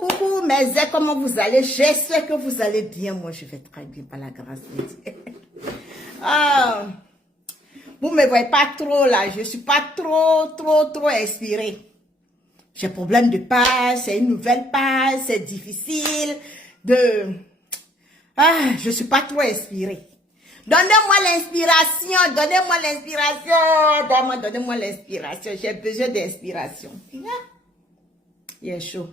Coucou mes amis, comment vous allez? J'espère que vous allez bien. Moi, je vais très bien par la grâce de Dieu. Vous ne me voyez pas trop là. Je ne suis pas trop inspirée. J'ai problème de page, c'est une nouvelle page, c'est difficile de... je ne suis pas trop inspirée. Donnez-moi l'inspiration, donnez-moi l'inspiration, donnez-moi l'inspiration. J'ai besoin d'inspiration. Il est chaud.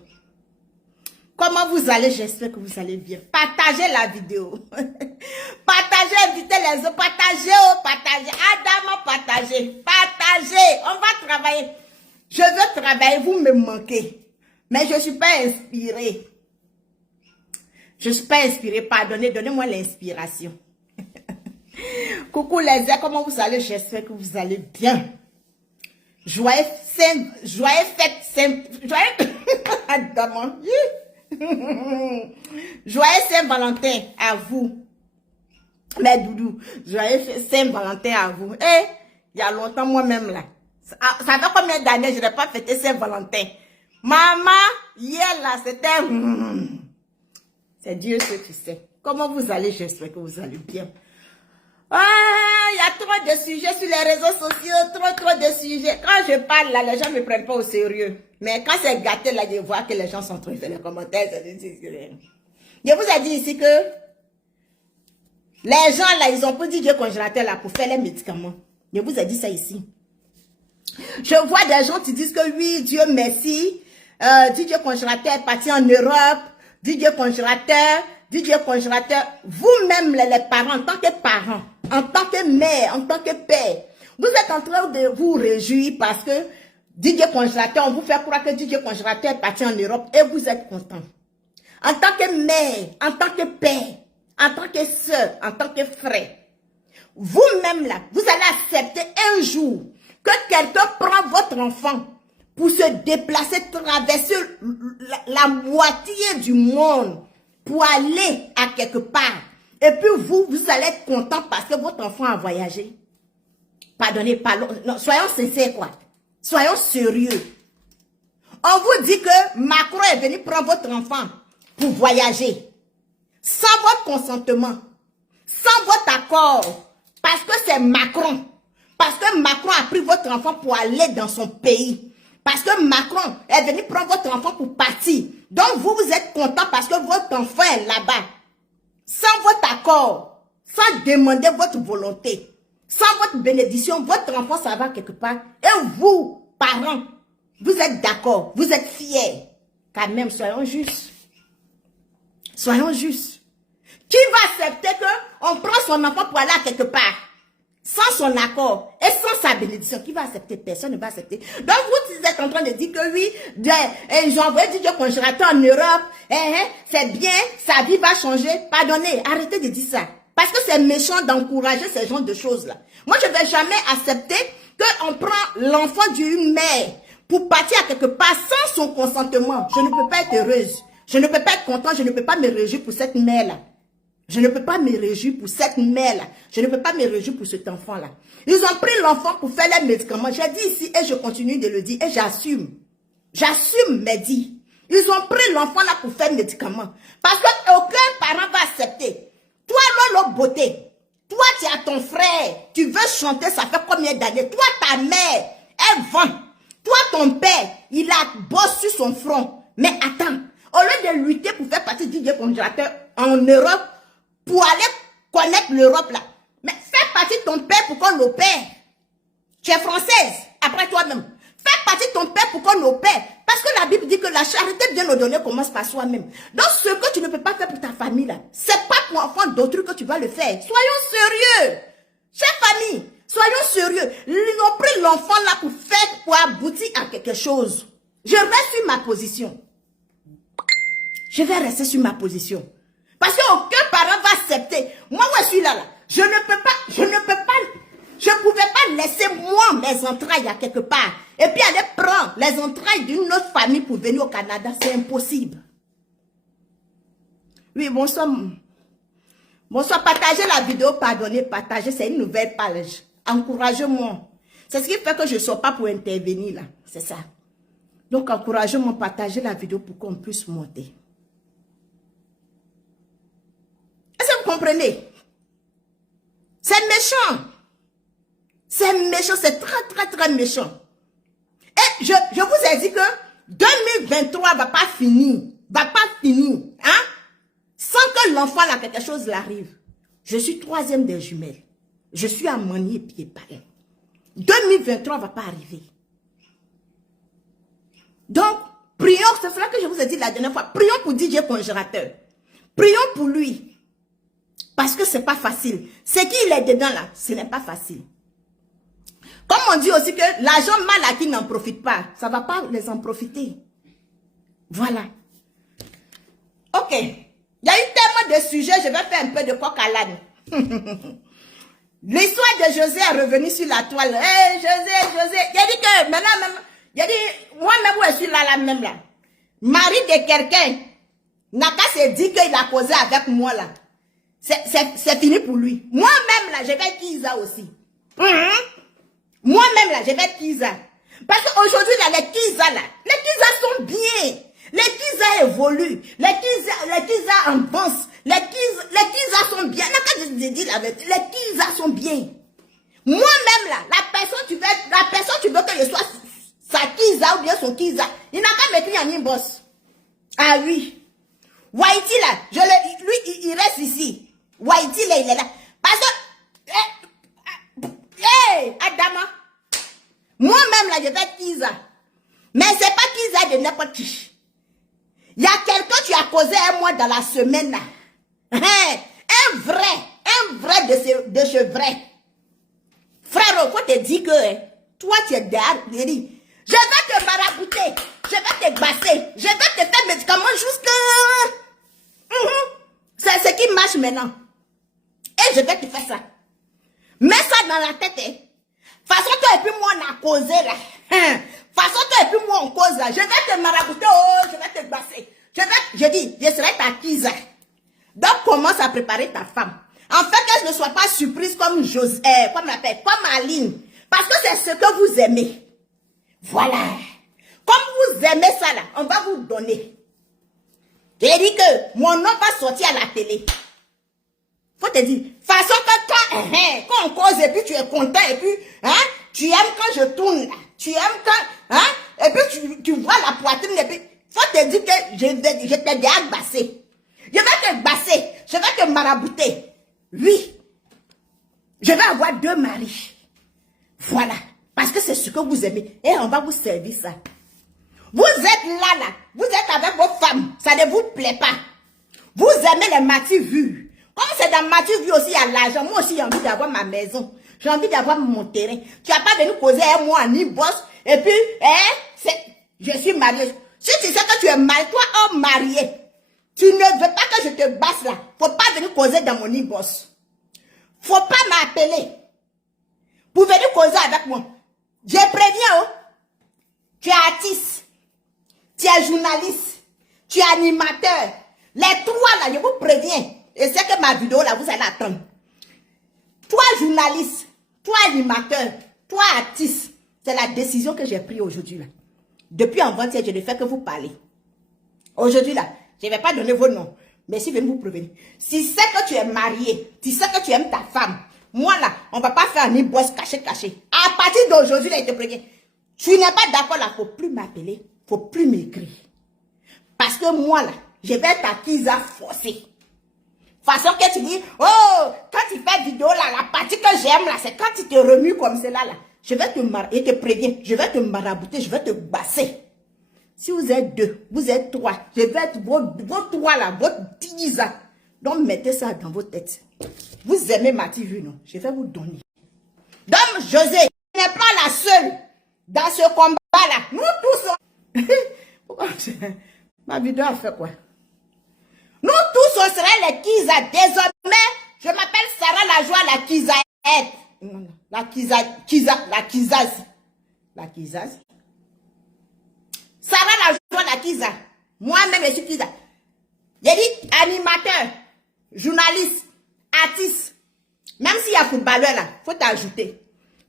Comment vous allez? J'espère que vous allez bien. Partagez la vidéo. Partagez, invitez les autres. Partagez. Adam, partagez. On va travailler. Je veux travailler, vous me manquez. Mais je ne suis pas inspirée. Je ne suis pas inspirée. Pardonnez, donnez-moi l'inspiration. Coucou les amis, comment vous allez? J'espère que vous allez bien. Joyeux Saint-Valentin à vous. Mais doudou, joyeux Saint-Valentin à vous. Il y a longtemps moi-même là. Ça fait combien d'années je n'ai pas fêté Saint-Valentin? Maman, hier là, c'était... C'est Dieu ce que tu sais. Comment vous allez? J'espère que vous allez bien. Il y a trop de sujets sur les réseaux sociaux, trop de sujets. Quand je parle là, les gens ne me prennent pas au sérieux. Mais quand c'est gâté là, je vois que les gens sont en train de faire les commentaires. Je vous ai dit ici que les gens là, ils ont pris Dieu congélateur là pour faire les médicaments. Je vous ai dit ça ici. Je vois des gens qui disent que oui, Dieu merci, Dieu congélateur est parti en Europe, Dieu congélateur. Vous-même les parents, en tant que parents, en tant que mère, en tant que père, vous êtes en train de vous réjouir parce que Didier Congélateur, on vous fait croire que Didier Congélateur est parti en Europe et vous êtes content. En tant que mère, en tant que père, en tant que soeur, en tant que frère, vous-même là, vous allez accepter un jour que quelqu'un prend votre enfant pour se déplacer, traverser la moitié du monde pour aller à quelque part. Et puis vous allez être content parce que votre enfant a voyagé. Pardonnez, non, soyons sincères quoi. Soyons sérieux. On vous dit que Macron est venu prendre votre enfant pour voyager. Sans votre consentement. Sans votre accord. Parce que c'est Macron. Parce que Macron a pris votre enfant pour aller dans son pays. Parce que Macron est venu prendre votre enfant pour partir. Donc vous êtes content parce que votre enfant est là-bas. Sans votre accord, sans demander votre volonté, sans votre bénédiction, votre enfant ça va quelque part. Et vous, parents, vous êtes d'accord, vous êtes fiers. Quand même, soyons justes. Soyons justes. Qui va accepter qu'on prend son enfant pour aller à quelque part? Sans son accord et sans sa bénédiction, qui va accepter? Personne ne va accepter. Donc vous êtes en train de dire que oui, ils ont envoyé Dieu congélateur en Europe, c'est bien, sa vie va changer. Pardonnez, arrêtez de dire ça. Parce que c'est méchant d'encourager ce genre de choses-là. Moi, je ne vais jamais accepter qu'on prend l'enfant d'une mère pour partir à quelque part sans son consentement. Je ne peux pas être heureuse. Je ne peux pas être contente, je ne peux pas me réjouir pour cette mère-là. Je ne peux pas me réjouir pour cette mère-là. Je ne peux pas me réjouir pour cet enfant-là. Ils ont pris l'enfant pour faire les médicaments. J'ai dit ici et je continue de le dire et j'assume. J'assume mes dits. Ils ont pris l'enfant là pour faire les médicaments. Parce qu'aucun parent va accepter. Toi, Lolo Beauté, toi, tu as ton frère. Tu veux chanter, ça fait combien d'années? Toi, ta mère, elle vend. Toi, ton père, il a bossé sur son front. Mais attends, au lieu de lutter pour faire partie du Dieu congélateur en Europe, pour aller connaître l'Europe là. Mais fais partie de ton père pour qu'on l'opère. Tu es française, après toi-même. Fais partie de ton père pour qu'on l'opère. Parce que la Bible dit que la charité bien ordonnée commence par soi-même. Donc ce que tu ne peux pas faire pour ta famille là, c'est pas pour enfant d'autrui que tu vas le faire. Soyons sérieux. Chère famille, soyons sérieux. Ils ont pris l'enfant là pour aboutir à quelque chose. Je reste sur ma position. Je vais rester sur ma position. Parce qu'aucun parent va accepter. Moi, je suis là. Je ne pouvais pas laisser moi mes entrailles à quelque part. Et puis aller prendre les entrailles d'une autre famille pour venir au Canada. C'est impossible. Oui, bonsoir. Bonsoir, partagez la vidéo, pardonnez, partagez. C'est une nouvelle page. Encouragez-moi. C'est ce qui fait que je ne sors pas pour intervenir là. C'est ça. Donc, encouragez-moi, partagez la vidéo pour qu'on puisse monter. Est-ce que vous comprenez? C'est méchant. C'est méchant, c'est très méchant. Et je vous ai dit que 2023 va pas finir. Hein? Sans que l'enfant là, quelque chose l'arrive. Je suis troisième des jumelles. Je suis à manier pied pareil. 2023 va pas arriver. Donc, prions, c'est cela que je vous ai dit la dernière fois. Prions pour DJ Congélateur. Prions pour lui. Parce que c'est pas facile. Ce qu'il est dedans là, ce n'est pas facile. Comme on dit aussi que l'argent mal acquis n'en profite pas. Ça ne va pas les en profiter. Voilà. Ok. Il y a eu tellement de sujets, je vais faire un peu de coq à l'âne. L'histoire de José est revenue sur la toile. Hey, José. Il a dit que maintenant, même, il a dit, moi-même, où je suis là, même là. Mari de quelqu'un n'a qu'à se dire qu'il a causé avec moi là. C'est fini pour lui. Moi-même là, je vais être Kiza aussi. Moi-même là, je vais être Kiza. Parce qu'aujourd'hui, là, les Kiza sont bien. Les Kiza évoluent. Les Kiza avancent. Les Kiza sont bien. Les Kiza sont bien. Moi-même là, la personne tu veux que je sois sa Kiza ou bien son Kiza, il n'a qu'à m'écrire en inbox. Ah oui. Whitey là, lui, il reste ici. Whitey là, il est là. Parce que, Adama, moi-même là, je vais être Kiza. Mais c'est pas Kiza de n'importe qui. Il y a quelqu'un qui a causé un mois dans la semaine là. Un vrai de ce vrai. Frère, faut te dire que toi tu es derrière. Je vais te marabouter. Je vais te basser. Je vais te faire médicaments jusqu'à... C'est ce qui marche maintenant. Et je vais te faire ça. Mets ça dans la tête. Façon toi et puis moi on a causé là. Façon toi et puis moi on cause là. Je vais te marabouter. Oh, je vais te basser. Je dis, je serai ta Kiza. Donc commence à préparer ta femme. En fait, qu'elle ne soit pas surprise comme José, comme Aline. Parce que c'est ce que vous aimez. Voilà. Comme vous aimez ça là, on va vous donner. J'ai dit que mon nom va sortir à la télé. Faut te dire, façon que quand on cause et puis tu es content et puis, tu aimes quand je tourne là. Tu aimes quand, et puis tu vois la poitrine et puis, faut te dire que je t'ai déjà bassé. Je vais te basser, je vais te marabouter. Oui, je vais avoir 2 maris. Voilà, parce que c'est ce que vous aimez. Et on va vous servir ça. Vous êtes là, vous êtes avec vos femmes, ça ne vous plaît pas. Vous aimez les matières vues. Comme c'est dans matières vues aussi, il y a l'argent. Moi aussi, j'ai envie d'avoir ma maison. J'ai envie d'avoir mon terrain. Tu n'as pas venu causer un mois ni boss. Et puis, je suis mariée. Si tu sais que tu es marié, toi, homme marié, tu ne veux pas que je te basse là. Faut pas venir causer dans mon e-boss. Faut pas m'appeler pour venir causer avec moi. Je préviens, oh. Tu es artiste, tu es journaliste, tu es animateur. Les 3 là, je vous préviens. Et c'est que ma vidéo là, vous allez attendre. Toi journaliste, toi animateur, toi artiste, c'est la décision que j'ai prise aujourd'hui là. Depuis avant-hier, je ne fais que vous parler. Aujourd'hui là, je ne vais pas donner vos noms. Mais si je viens vous prévenir. Si c'est que tu es marié, si c'est que tu aimes ta femme, moi là, on ne va pas faire un e-boss caché. À partir d'aujourd'hui, là, je te préviens. Tu n'es pas d'accord là, il ne faut plus m'appeler, il ne faut plus m'écrire. Parce que moi là, je vais être acquise à forcer. Façon que tu dis, oh, quand tu fais vidéo là, la partie que j'aime là, c'est quand tu te remues comme cela là. Je vais te préviens, je vais te marabouter, je vais te basser. Si vous êtes 2, vous êtes 3, je vais être vos 3 là, votre 10 ans. Donc mettez ça dans vos têtes. Vous aimez ma TV, non? Je vais vous donner. Donc José, tu n'es pas la seule dans ce combat là. Nous tous, pourquoi ma vidéo a fait quoi? Nous tous, on serait les Kiza. Désormais, je m'appelle Sarah la joie, la Kiza. Non, la Kizaz. Sarah la joie, la Kiza. Moi-même, je suis Kiza. J'ai dit animateur, journaliste, artiste. Même s'il y a footballeur là, faut t'ajouter.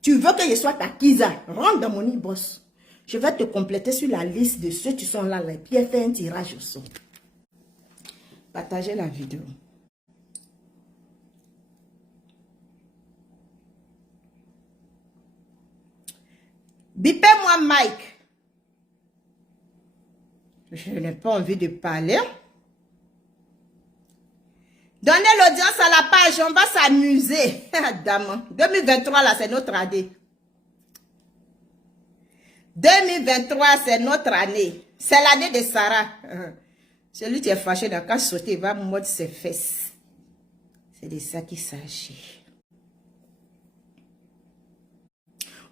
Tu veux que je sois ta Kiza, rentre dans mon e-boss. Je vais te compléter sur la liste de ceux qui sont là, et puis elle fait un tirage au sort. Partagez la vidéo. Bipez-moi Mike. Je n'ai pas envie de parler. Donnez l'audience à la page, on va s'amuser. Dame, 2023 là, c'est notre année. 2023, c'est notre année. C'est l'année de Sarah. Celui qui est fâché dans le cas sauter, il va mordre ses fesses. C'est de ça qu'il s'agit.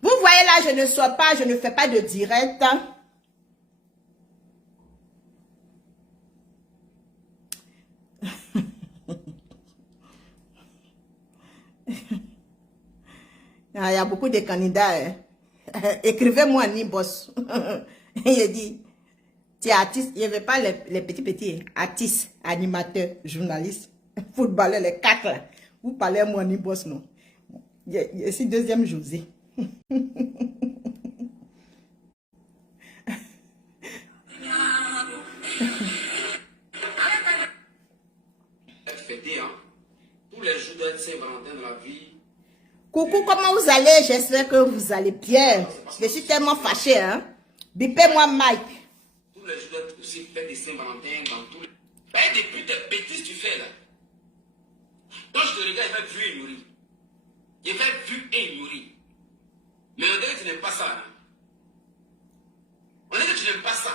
Vous voyez là, je ne sois pas, je ne fais pas de direct. Il y a beaucoup de candidats. Hein. Écrivez-moi un boss. Il dit, tu es artiste, il n'y avait pas les petits, artistes, animateurs, journalistes, footballeurs, les quatre là. Vous parlez à moi, ni boss, non. C'est deuxième José. Fêter, hein. Tous les jours de Saint-Valentin dans la vie. Coucou, comment vous allez? J'espère que vous allez bien. Je suis tellement fâché, hein. Bipez-moi Mike. Tous les jours d'être aussi fête de Saint-Valentin dans tous les... Et depuis tes bêtises tu fais là. Quand je te regarde, il fait vu et nourrir. Il fait vu et nourrir. Mais on dirait que tu n'aimes pas ça. Hein? On dirait que tu n'aimes pas ça.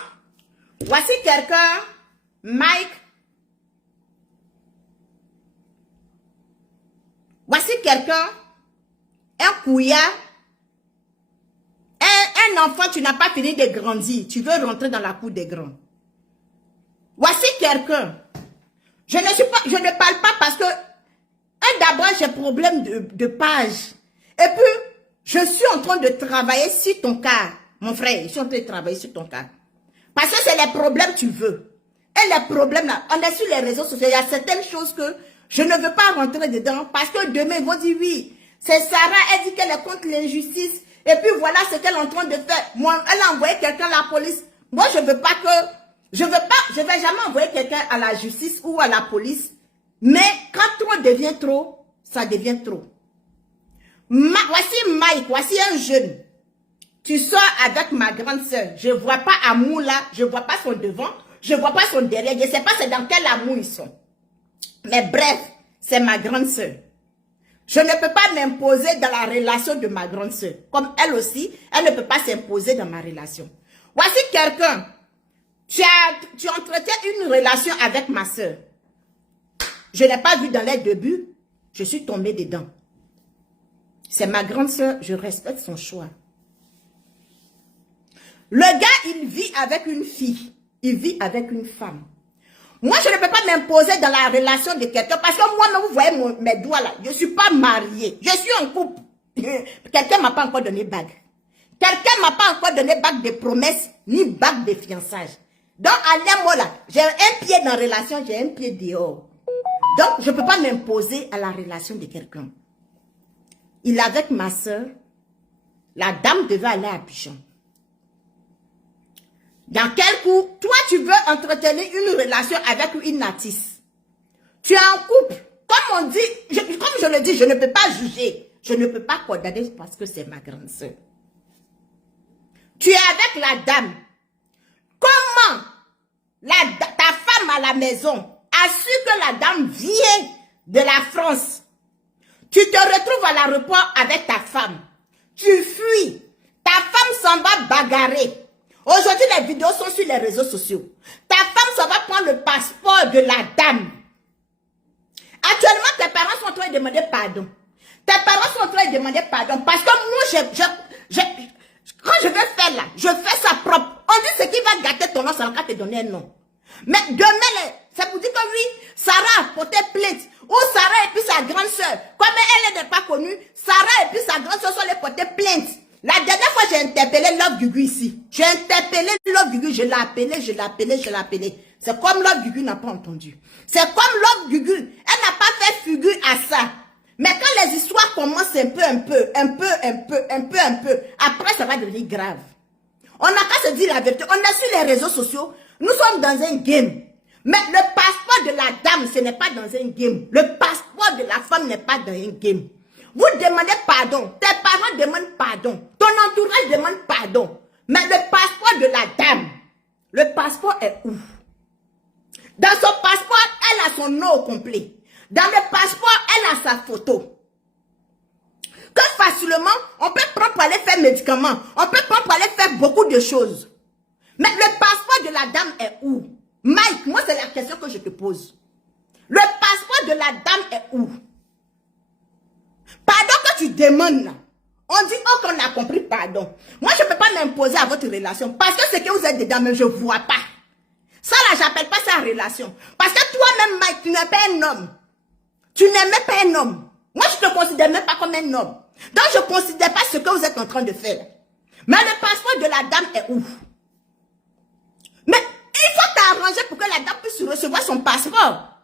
Voici quelqu'un, Mike. Voici quelqu'un, un couillard, un enfant, tu n'as pas fini de grandir. Tu veux rentrer dans la cour des grands. Voici quelqu'un. Je ne parle pas parce que, d'abord, j'ai problème de page. Et puis, je suis en train de travailler sur ton cas. Mon frère, je suis en train de travailler sur ton cas. Parce que c'est les problèmes que tu veux. Et les problèmes là, on est sur les réseaux sociaux. Il y a certaines choses que je ne veux pas rentrer dedans. Parce que demain, ils vont dire oui. C'est Sarah, elle dit qu'elle est contre l'injustice. Et puis voilà ce qu'elle est en train de faire. Moi, elle a envoyé quelqu'un à la police. Moi, je veux pas que... Je vais jamais envoyer quelqu'un à la justice ou à la police. Mais quand trop devient trop, ça devient trop. Voici Mike, voici un jeune. Tu sors avec ma grande soeur. Je ne vois pas amour là. Je ne vois pas son devant. Je ne vois pas son derrière. Je ne sais pas c'est dans quel amour ils sont. Mais bref, c'est ma grande soeur. Je ne peux pas m'imposer dans la relation de ma grande soeur. Comme elle aussi, elle ne peut pas s'imposer dans ma relation. Voici quelqu'un. Tu entretiens une relation avec ma soeur. Je n'ai pas vu dans les débuts. Je suis tombée dedans. C'est ma grande soeur. Je respecte son choix. Le gars, il vit avec une fille. Il vit avec une femme. Moi, je ne peux pas m'imposer dans la relation de quelqu'un. Parce que moi, vous voyez mes doigts là. Je ne suis pas mariée. Je suis en couple. Quelqu'un ne m'a pas encore donné bague. Quelqu'un ne m'a pas encore donné bague de promesse, ni bague de fiançage. Donc, allez-moi là. J'ai un pied dans la relation, j'ai un pied dehors. Donc, je ne peux pas m'imposer à la relation de quelqu'un. Il est avec ma soeur. La dame devait aller à Abidjan. Dans quel coup, toi, tu veux entretenir une relation avec une artiste. Tu es en couple. Comme on dit, comme je le dis, je ne peux pas juger. Je ne peux pas condamner parce que c'est ma grande soeur. Tu es avec la dame. Comment ta femme à la maison a su que la dame vient de la France? Tu te retrouves à l'aéroport avec ta femme. Tu fuis. Ta femme s'en va bagarrer. Aujourd'hui, les vidéos sont sur les réseaux sociaux. Ta femme s'en va prendre le passeport de la dame. Actuellement, tes parents sont en train de demander pardon. Tes parents sont en train de demander pardon parce que moi, quand je vais faire là, je fais ça propre. On dit ce qui va gâter ton nom, ça va te donner un nom. Mais demain, c'est pour dire que oui, Sarah a porté plainte. Ou Sarah et puis sa grande soeur. Comme elle n'est pas connue, Sarah et puis sa grande soeur sont les portées plainte. La dernière fois, j'ai interpellé Love Gugu ici. J'ai interpellé Love Gugu, je l'ai appelé. C'est comme Love Gugu n'a pas entendu. C'est comme Love Gugu, elle n'a pas fait figure à ça. Mais quand les histoires commencent un peu, après ça va devenir grave. On n'a qu'à se dire la vérité. On est sur les réseaux sociaux. Nous sommes dans un game. Mais le passeport de la dame, ce n'est pas dans un game. Le passeport de la femme n'est pas dans un game. Vous demandez pardon. Tes parents demandent pardon. Ton entourage demande pardon. Mais le passeport de la dame, le passeport est où? Dans son passeport, elle a son nom au complet. Dans le passeport, elle a sa photo. Que facilement, on peut prendre pour aller faire médicaments. On peut prendre pour aller faire beaucoup de choses. Mais le passeport de la dame est où? Mike, moi c'est la question que je te pose. Le passeport de la dame est où? Pardon que tu demandes là. On dit, oh qu'on a compris, pardon. Moi je ne peux pas m'imposer à votre relation. Parce que c'est que vous êtes dedans, mais je ne vois pas. Ça là, j'appelle pas ça relation. Parce que toi-même, Mike, tu n'es pas un homme. Tu n'es même pas un homme. Moi, je ne te considère même pas comme un homme. Donc, je ne considère pas ce que vous êtes en train de faire. Mais le passeport de la dame est où? Mais il faut t'arranger pour que la dame puisse recevoir son passeport.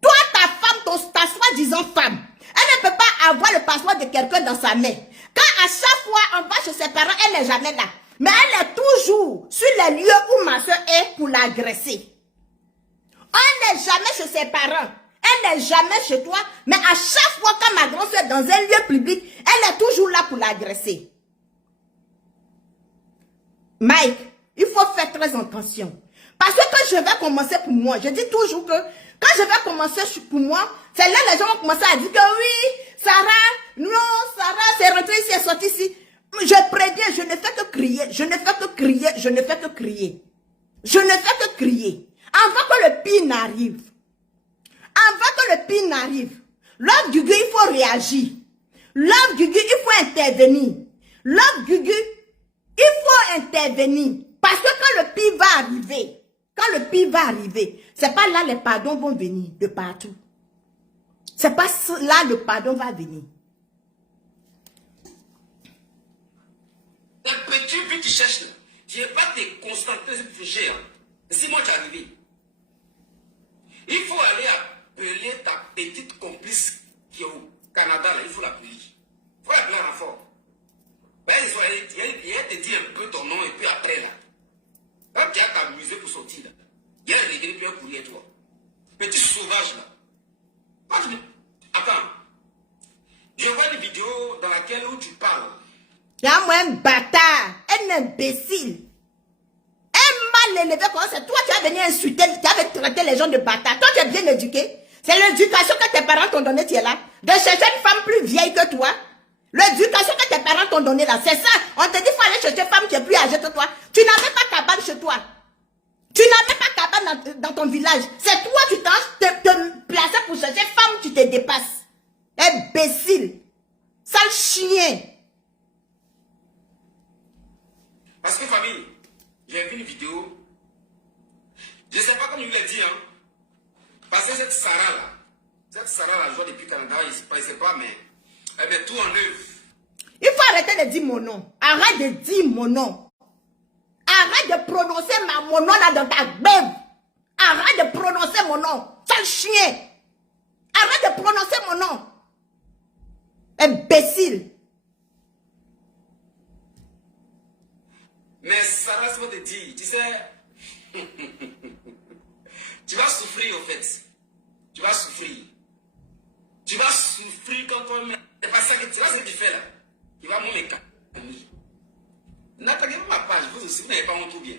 Toi, ta femme, ta soi-disant femme, elle ne peut pas avoir le passeport de quelqu'un dans sa main. Quand à chaque fois on va chez ses parents, elle n'est jamais là. Mais elle est toujours sur les lieux où ma soeur est pour l'agresser. Elle n'est jamais chez ses parents. Elle n'est jamais chez toi. Mais à chaque fois quand ma grande soeur est dans un lieu public, elle est toujours là pour l'agresser. Mike, il faut faire très attention. Parce que quand je vais commencer pour moi, je dis toujours que quand je vais commencer pour moi, c'est là que les gens vont commencer à dire que oui, Sarah, non, Sarah, c'est rentré ici, c'est sorti ici. Je préviens, je ne fais que crier, je ne fais que crier, je ne fais que crier. Je ne fais que crier. Avant que le pire n'arrive. Avant que le pire n'arrive. Love Gugu, il faut réagir. Love Gugu, il faut intervenir. Love Gugu, il faut intervenir. Parce que quand le pire va arriver, c'est pas là les pardons vont venir de partout. C'est pas là le pardon va venir. La petite vie qui cherche là, je ne vais pas te constater ce projet. Si moi tu es arrivé, il faut aller appeler ta petite complice qui est au Canada, là, il faut l'appeler. Il faut l'appeler en renfort. Ben, il va te dire un peu ton nom et puis après là. Quand tu as t'amuser pour sortir là, il y a un réglé puis un courrier toi. Petit sauvage là. Attends. Je vois une vidéo dans laquelle où tu parles. Il y a moi un bâtard, un imbécile. Un mal élevé comme c'est toi qui as venu insulter, qui as traité les gens de bâtards. Toi tu es bien éduqué. C'est l'éducation que tes parents t'ont donnée, tu es là. De chercher une femme plus vieille que toi. L'éducation que tes parents t'ont donnée là, c'est ça. On te dit qu'il faut aller chercher une femme qui est plus âgée que toi. Tu n'as même pas cabane chez toi. Tu n'as même pas cabane dans ton village. C'est toi qui te placer pour chercher une femme qui te dépasse. Imbécile. Sale chien. Parce que famille, j'ai vu une vidéo. Je ne sais pas comment il l'a dit, hein. Parce que cette Sarah là, je vois depuis le Canada, il ne se pas, mais elle met tout en œuvre. Il faut arrêter de dire mon nom. Arrête de dire mon nom. Arrête de prononcer mon nom là dans ta bête. Arrête de prononcer mon nom. Sale chien. Arrête de prononcer mon nom. Imbécile. Mais Sarah, c'est ce que je te dis, tu sais, tu vas souffrir en fait. Tu vas souffrir. Tu vas souffrir quand on met. C'est pas ça que tu vois ce que tu fais là. Tu vas monter calmer. N'attaquez pas ma page, vous aussi, vous n'avez pas honte ou bien.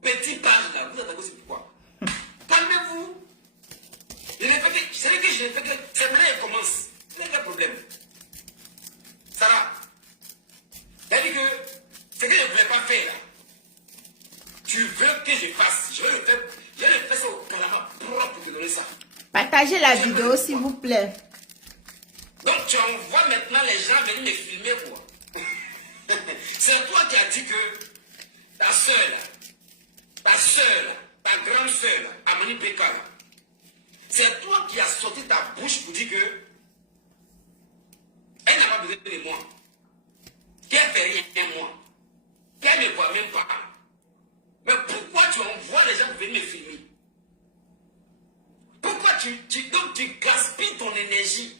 Petite page là, vous attaquez aussi pourquoi? Calmez-vous. C'est vrai que je l'ai fait que c'est maintenant elle commence. C'est pas de problème. Sarah, t'as dit que ce que je ne voulais pas faire là, tu veux que je fasse. Je vais le faire ça au Canada propre pour te donner ça. Partagez la vidéo s'il vous plaît. Donc tu envoies maintenant les gens venir me filmer quoi. C'est toi qui as dit que ta soeur là, ta grande soeur là, Amani Peka là, c'est toi qui as sorti ta bouche pour dire que elle n'a pas besoin de moi. Qu'elle fait rien moi. Qu'elle ne me voit même pas. Mais pourquoi tu envoies les gens pour venir me filmer? Pourquoi tu gaspilles ton énergie?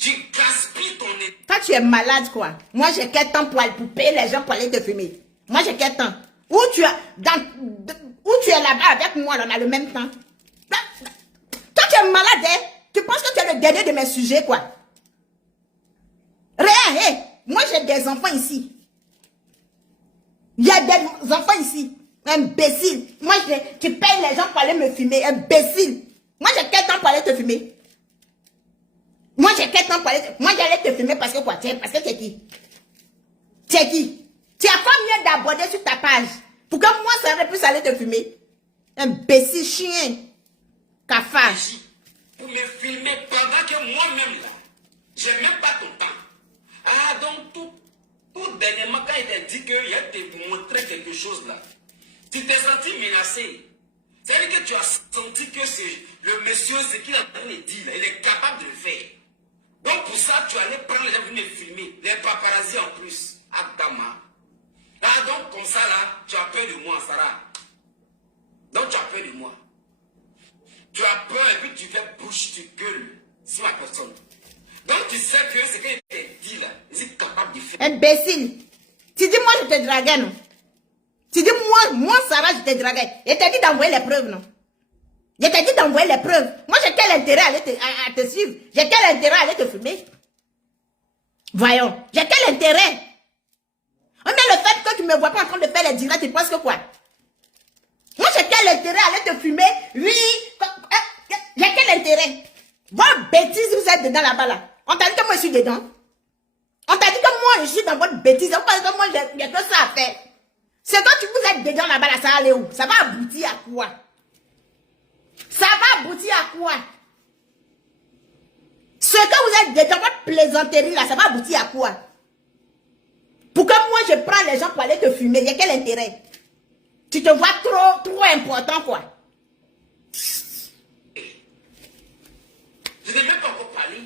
Tu gaspilles ton énergie. Toi, tu es malade, quoi. Moi, j'ai quel temps pour payer les gens pour aller te fumer? Moi, j'ai quel temps? Où tu es là-bas avec moi, on a le même temps. Toi, tu es malade, hein? Tu penses que tu es le dernier de mes sujets, quoi? Rien, hé! Moi, j'ai des enfants ici. Il y a des enfants ici. Imbécile. Moi, tu payes les gens pour aller me fumer. Imbécile. Moi, j'ai quel temps pour aller te fumer? Moi, j'ai quel temps pour aller... Moi, j'allais te fumer parce que quoi? Parce que tu es qui? Tu es qui? Tu as combien d'abonnés sur ta page? Pour que moi, ça aurait pu aller te fumer? Imbécile, chien. Cafard. Pour me filmer pendant que moi-même, là, j'ai même pas ton temps. Ah, donc, tout dernièrement, quand il t'a dit qu'il y a te montrer quelque chose, là, tu t'es senti menacé. C'est-à-dire que tu as senti que c'est le monsieur, ce qu'il a dit, là, il est capable de le faire. Donc, pour ça, tu allais prendre les gens venir me filmer. Les paparazzi en plus. Adama. Ah, donc, comme ça, là, tu as peur de moi, Sarah. Donc, tu as peur de moi. Tu as peur et puis tu fais bouche, tu gueules sur ma personne. Donc, tu sais que ce qu'il t'a dit, là, il est capable de faire. Imbécile. Tu dis, moi, je te draguais, non? Tu dis, moi, Sarah, je te draguais. Et t'as dit d'envoyer les preuves, non? Je t'ai dit d'envoyer les preuves. Moi, j'ai quel intérêt à te suivre? J'ai quel intérêt à aller te fumer? Voyons. J'ai quel intérêt? Mais le fait que tu ne me vois pas en train de faire les directs, tu penses que quoi? Moi, j'ai quel intérêt à aller te fumer? Oui. J'ai quel intérêt? Votre bêtise, vous êtes dedans là-bas, là. On t'a dit que moi, je suis dedans. On t'a dit que moi, je suis dans votre bêtise. On parle que moi, j'ai que ça à faire. C'est quand vous êtes dedans là-bas, là, ça va aller où? Ça va aboutir à quoi? Ça va aboutir à quoi? Ce que vous êtes dedans, votre plaisanterie là, ça va aboutir à quoi? Pour que moi je prends les gens pour aller te fumer, il y a quel intérêt? Tu te vois trop important quoi? Je n'ai même pas encore parlé.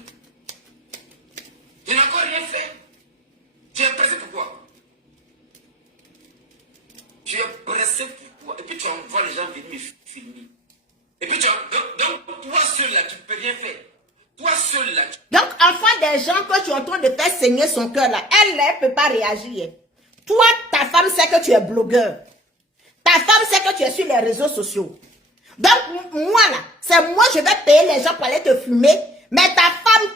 Je n'ai encore rien fait. Tu es pressé pourquoi? Tu es pressé pourquoi? Et puis tu envoies les gens venir me filmer. Et puis donc toi seul là, tu ne peux rien faire. Toi seul là. Donc, enfin, des gens que tu es en train de faire saigner son cœur là, elle ne peut pas réagir. Toi, ta femme sait que tu es blogueur. Ta femme sait que tu es sur les réseaux sociaux. Donc, moi là, c'est moi, je vais payer les gens pour aller te fumer. Mais ta femme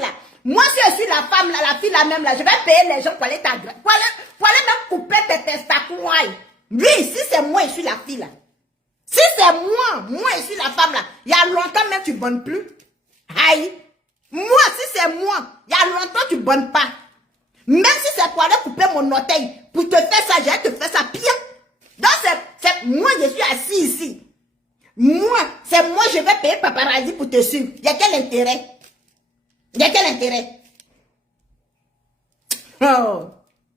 là, moi si je suis la femme là, la fille là même là, je vais payer les gens pour aller t'agresser. Pour aller même couper tes testacouailles. Oui, si c'est moi, je suis la fille là. Si c'est moi, je suis la femme là, il y a longtemps même tu bonnes plus. Aïe. Moi, si c'est moi, il y a longtemps tu bonnes pas. Même si c'est pour aller couper mon orteil, pour te faire ça, je vais te faire ça pire. Donc c'est moi, je suis assis ici. Moi, c'est moi, je vais payer paparazzi pour te suivre. Il y a quel intérêt? Il y a quel intérêt? Oh.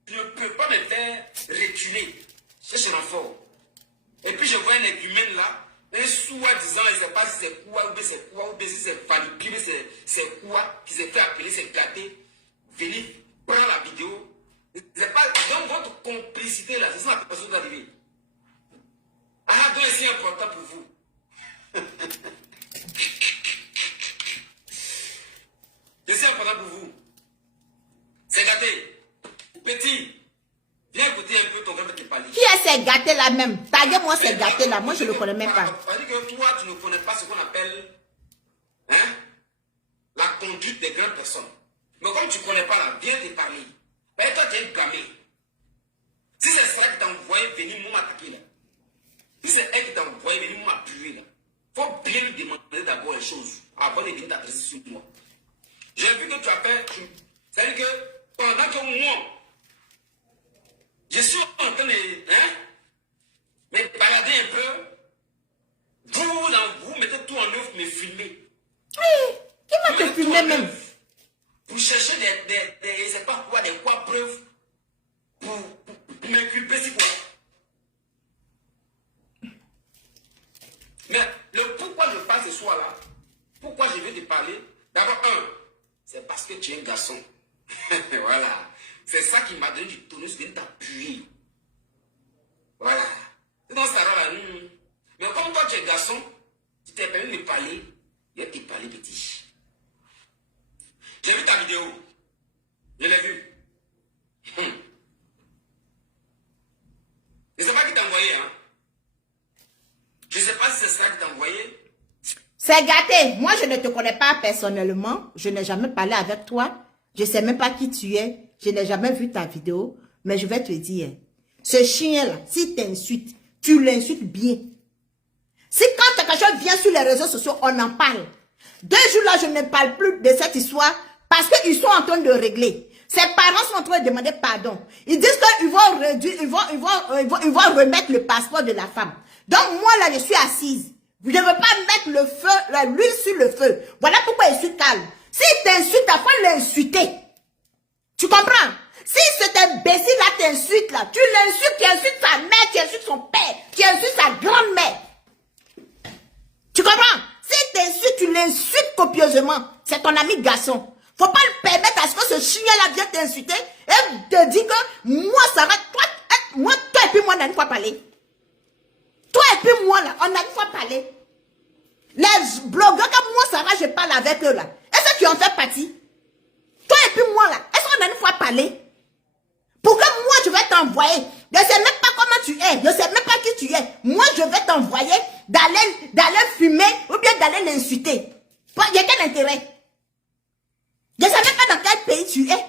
Je ne peux pas me faire reculer. C'est un enfant. Et puis je vois un égumène là, un soi-disant, je ne sais pas si c'est quoi, ou bien c'est quoi, ou bien si c'est validé, c'est quoi, qui s'est fait appeler, c'est gâté, venir prendre la vidéo. C'est pas, donc votre complicité là, c'est ça la personne doit arriver. Ah, donc c'est important pour vous. C'est important pour vous. C'est gâté. Petit. Viens écouter un peu ton frère qui parle. Qui est ces gâtés là même? Taguez-moi ces gâtés là, moi je ne le connais même pas. C'est-à-dire que toi, tu ne connais pas ce qu'on appelle la conduite des grandes personnes. Mais comme tu ne connais pas là, viens te parler. Mais toi, tu es gamé. Si c'est ça qui t'a envoyé venir m'attaquer là, si c'est elle qui t'a envoyé venir m'appuyer là, il faut bien lui demander d'abord les choses avant de venir t'adresser sur moi. J'ai vu que tu as fait. C'est-à-dire que pendant que moi, je suis en train de me balader un peu, vous mettez tout en œuvre pour me filmer. Oui, qui va te filmer même? Pour chercher des je sais pas quoi, des quoi preuves pour m'inculper, c'est quoi. Mais le pourquoi je parle ce soir-là, pourquoi je vais te parler, d'abord, c'est parce que tu es un garçon. Voilà. C'est ça qui m'a donné du tonus de t'appuyer. Voilà. C'est dans ça là. Mais comme toi tu es garçon, tu t'es permis de parler, il va te parler petit. J'ai vu ta vidéo. Je l'ai vue. Je ne sais pas qui t'a envoyé, hein. Je ne sais pas si c'est ça qui t'a envoyé. C'est gâté. Moi, je ne te connais pas personnellement. Je n'ai jamais parlé avec toi. Je ne sais même pas qui tu es. Je n'ai jamais vu ta vidéo. Mais je vais te dire, ce chien-là, s'il t'insulte, tu l'insultes bien. Si quand quelque chose vient sur les réseaux sociaux, on en parle. 2 jours là, je ne parle plus de cette histoire parce qu'ils sont en train de régler. Ses parents sont en train de demander pardon. Ils disent qu'ils vont réduire, ils vont remettre le passeport de la femme. Donc moi là, je suis assise. Je ne veux pas mettre le feu, l'huile sur le feu. Voilà pourquoi je suis calme. S'il t'insulte, il faut l'insulter. Tu comprends? Si cet imbécile-là t'insulte, là, tu l'insultes, tu insultes sa mère, tu insultes son père, tu insultes sa grand-mère. Tu comprends? S'il t'insulte, tu l'insultes copieusement. C'est ton ami garçon. Faut pas le permettre à ce que ce chien-là vienne t'insulter et te dire que moi, ça va, toi et puis moi, on a une fois parlé. Toi et puis moi, là, on a une fois parlé. Les blogueurs comme moi, ça va, je parle avec eux, là. Est-ce que tu en fais partie? Toi et puis moi, là, est-ce qu'on a une fois parlé? Pour que moi, je vais t'envoyer. Je ne sais même pas comment tu es. Je ne sais même pas qui tu es. Moi, je vais t'envoyer d'aller fumer ou bien d'aller l'insulter. Il y a quel intérêt? Je ne sais même pas dans quel pays tu es.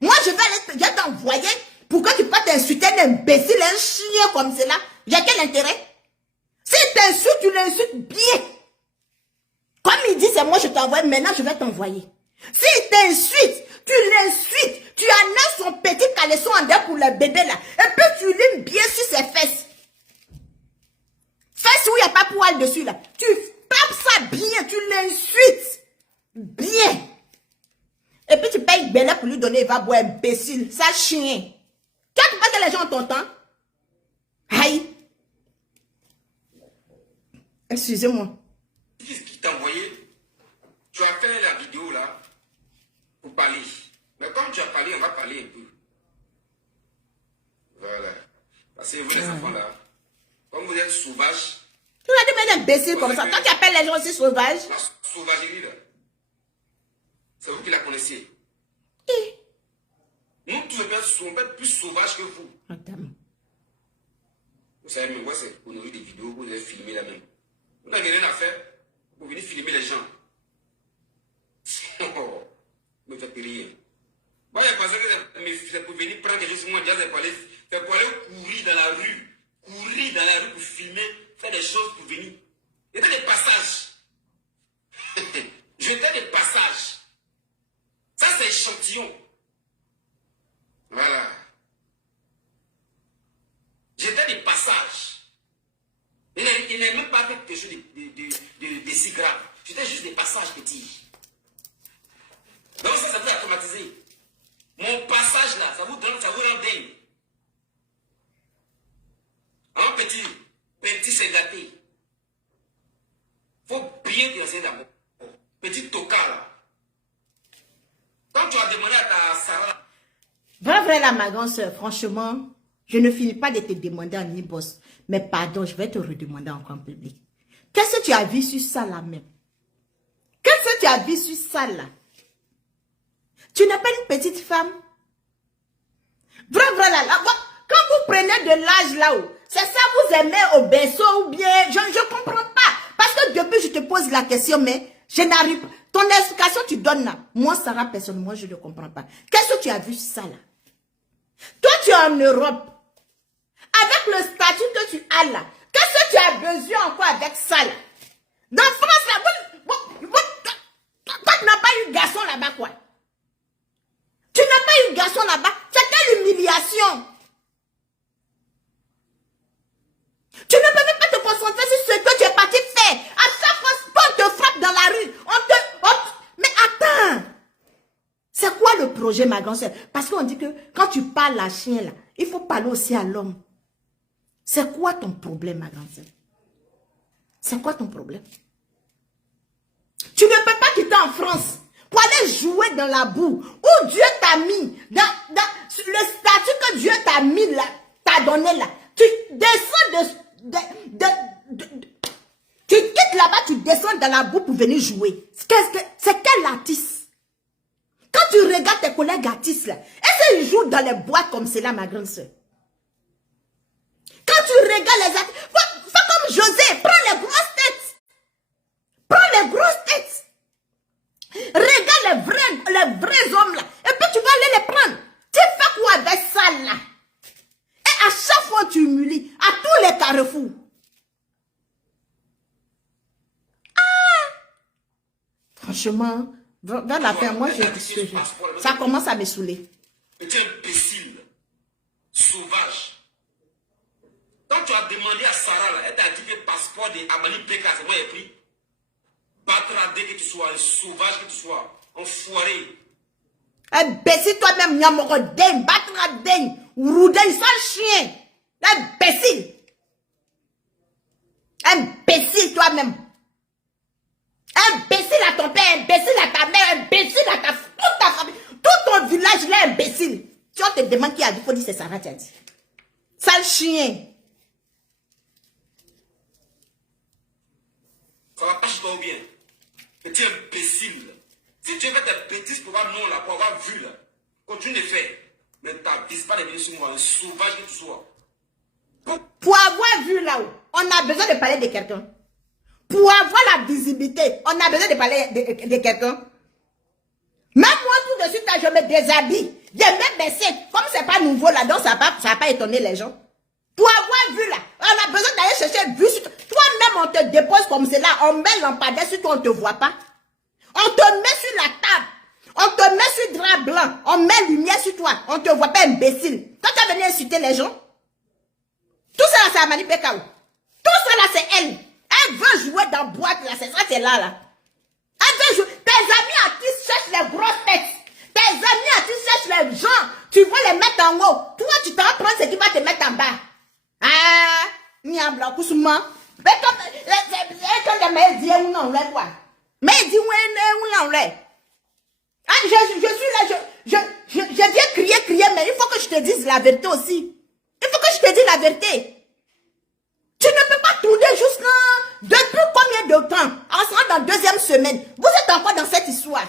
Moi, je vais t'envoyer pour que tu puisses t'insulter un imbécile, un chien comme cela. Il y a quel intérêt? Si t'insultes, tu l'insultes bien. Comme il dit, c'est moi, je t'envoie. Maintenant, je vais t'envoyer. Si t'insultes, tu l'insultes. Tu en as son petit caleçon en dehors pour le bébé là. Et puis tu limes bien sur ses fesses. Fesses où il n'y a pas poil dessus là. Tu tapes ça bien, tu l'insultes. Bien. Et puis tu payes Bella pour lui donner, il va boire imbécile. Ça chien. Quand tu penses que les gens ont ton temps? Aïe. Excusez-moi. Qu'est-ce qui t'a envoyé? Tu as fait la vidéo là pour parler. Mais comme tu as parlé, on va parler un peu. Voilà. Parce que vous les enfants là, comme vous êtes sauvages. Tu vas dire mais imbécile comme ça. Quand tu appelles les gens aussi sauvages. La sauvagerie là. C'est vous qui la connaissiez. Nous tous on peut être plus sauvages que vous. Attends. Vous savez, mais moi c'est pour nourrir des vidéos, vous allez filmer là même. Vous n'avez rien à faire. Vous venez filmer les gens. Oh, me faites rire. Moi, j'ai pensé que c'est pour venir prendre quelque chose sur moi. C'est pour aller courir dans la rue. Courir dans la rue pour filmer, faire des choses pour venir. C'était des passages. J'étais des passages. Ça, c'est échantillon. Voilà. J'étais des passages. Il n'est même pas fait quelque chose de si grave. J'étais juste des passages petits. Donc ça vous a traumatisé. Mon passage là, ça vous rend dingue. Un petit c'est gâté. Faut bien te lancer d'abord. Petit tocard là. Quand tu as demandé à ta Sarah. Vrai là, ma grande soeur, franchement, je ne finis pas de te demander en e-boss. Mais pardon, je vais te redemander encore en public. Qu'est-ce que tu as vu sur ça là même? Qu'est-ce que tu as vu sur ça là? Tu n'es pas une petite femme? Vrai là, quand vous prenez de l'âge là-haut, c'est ça vous aimez au berceau ou bien, je ne comprends pas. Parce que depuis je te pose la question, mais je n'arrive pas. Ton explication tu donnes là, moi Sarah personne, moi je ne comprends pas. Qu'est-ce que tu as vu sur ça là? Toi tu es en Europe, avec le statut que tu as là, qu'est-ce que tu as besoin encore avec ça là? Dans France là, toi tu n'as pas eu garçon là-bas quoi? Tu n'as pas eu garçon là-bas, c'était l'humiliation. Tu ne peux même pas te concentrer sur ce que tu es parti faire. À chaque fois, on te frappe dans la rue. Mais attends. C'est quoi le projet, ma grande-sœur? Parce qu'on dit que quand tu parles à chien, là, il faut parler aussi à l'homme. C'est quoi ton problème, ma grande-sœur? C'est quoi ton problème? Tu ne peux pas quitter en France pour aller jouer dans la boue où Dieu t'a mis, dans le statut que Dieu t'a mis là, t'a donné là. Tu descends tu quittes là-bas, tu descends dans la boue pour venir jouer. C'est quel artiste? Quand tu regardes tes collègues artistes, là, est-ce qu'ils jouent dans les boîtes comme cela, ma grande soeur? Quand tu regardes les artistes, fais comme José, prends les grosses têtes. Prends les grosses têtes. Regarde les vrais hommes là. Et puis tu vas aller les prendre. Tu fais quoi avec ça là? Et à chaque fois tu humilies. À tous les carrefours. Franchement, vers la fin, moi ça commence à me saouler. Petit imbécile. Sauvage. Quand tu as demandé à Sarah, là, elle t'a dit que le passeport de Amani Beka, c'est moi qui ai pris. Batradé que tu sois, un sauvage que tu sois, enfoiré. Imbécile toi-même, Nyamorodin, Batradin, Ouroudin, sale chien. Imbécile. Imbécile toi-même. Imbécile à ton père, imbécile à ta mère, imbécile à toute ta famille. Tout ton village là, imbécile. Tu te demandes qui a dit, il faut dire c'est Sarah, tu as dit. Sale chien. Ça va pas chez toi ou bien? Petit imbécile. Si tu veux faire tes bêtises pour avoir non là, pour avoir vu là, continue de faire. Mais t'avises pas de venir sur moi, un sauvage que tu sois. Pour avoir vu là-haut, on a besoin de parler de quelqu'un. Pour avoir la visibilité, on a besoin de parler de quelqu'un. Même moi, tout de suite, quand je me déshabille, je mets mes seins. Comme c'est pas nouveau là, donc ça va pas étonner les gens. Pour avoir vu là, on a besoin d'aller chercher vu sur toi. Toi-même, on te dépose comme cela, on met lampadaire sur toi, on ne te voit pas. On te met sur la table, on te met sur drap blanc, on met lumière sur toi, on ne te voit pas, imbécile. Quand tu as venu insulter les gens, tout ça là, c'est Amani Bekao. Tout ça là, c'est elle. Elle veut jouer dans boîte là, c'est ça, c'est là. Elle veut jouer. Tes amis artistes cherchent les grosses têtes. Tes amis artistes cherchent les gens. Tu veux les mettre en haut. Toi, tu t'en prends ce qui va te mettre en bas. Ah, Niabla, Koussouma. Mais comme, quand elle dit, ou non, là, quoi. Mais elle dit, ou non, là. Ah, je suis là, je viens crier, mais il faut que je te dise la vérité aussi. Il faut que je te dise la vérité. Tu ne peux pas tourner jusqu'à... Depuis combien de temps? On sera dans deuxième semaine. Vous êtes encore dans cette histoire.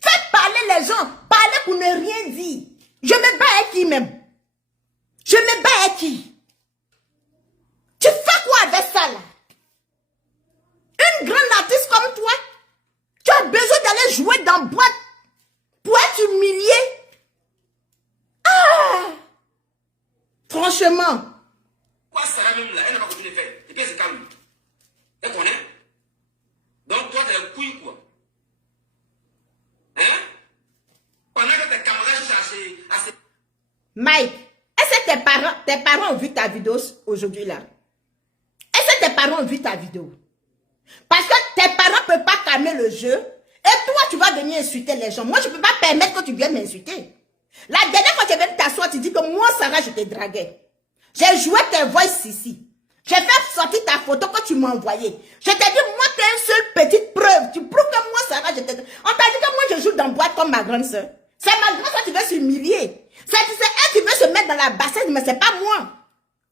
Faites parler les gens. Parlez pour ne rien dire. Je me bats avec qui même? Je me bats avec qui? Tu fais quoi avec ça là? Une grande artiste comme toi, tu as besoin d'aller jouer dans boîte pour être humilié? Ah! Franchement. Quoi, Sarah même là, elle n'a pas continué de faire. Et puis elle se calme. Elle connaît. Donc toi, t'es le couille quoi. Hein? Pendant que tes camarades cherchent à... Mike, est-ce que tes parents ont vu ta vidéo aujourd'hui là? Est-ce que tes parents ont vu ta vidéo? Parce que tes parents ne peuvent pas calmer le jeu. Et toi, tu vas venir insulter les gens. Moi, je ne peux pas permettre que tu viennes m'insulter. La dernière fois que tu viens t'asseoir, tu dis que moi, Sarah, je te draguais. J'ai joué tes voices ici. J'ai fait sortir ta photo que tu m'as envoyée. Je t'ai dit, moi, tu es une seule petite preuve. Tu prouves que moi, Sarah, je te... On t'a dit que moi, je joue dans boîte comme ma grande soeur. C'est ma grande soeur qui veut s'humilier. C'est elle qui veut se mettre dans la bassine, mais c'est pas moi.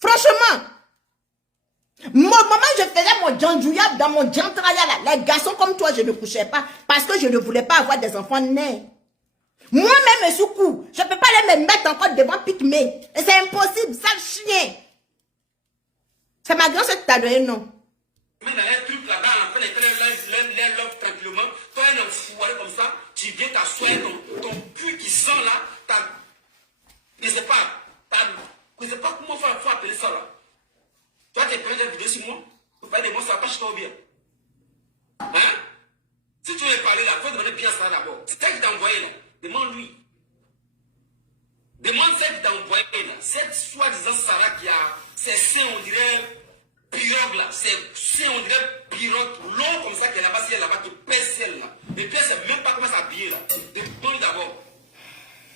Franchement. Maman, je faisais mon djandjouya dans mon djantraya là. Les garçons comme toi, je ne couchais pas. Parce que je ne voulais pas avoir des enfants nés. Moi-même, sous coup, je ne peux pas aller me mettre encore devant Pygmée. C'est impossible, sale chien. C'est ma grande soeur qui t'a donné non. Mais dans un truc là-bas, en fait, les love tranquillement, toi, un enfoiré comme ça, tu viens t'asseoir ton cul qui sent là, je ne sais pas comment faut appeler ça là. Toi, tu es prêt à vidéo sur moi? Vous parlez de moi, ça va pas chez toi ou bien? Hein? Si tu veux parler là, il faut demander bien ça d'abord. C'est elle qui t'a envoyé là. Demande-lui. Demande celle qui t'a envoyé là. Cette soi-disant Sarah qui a ses seins, on dirait pirogue là. Ses seins, on dirait pirogue long comme ça, qui est là-bas, si elle est là-bas, qui pèse celle là. Et puis elle ne sait même pas comment s'habiller là. Demande d'abord.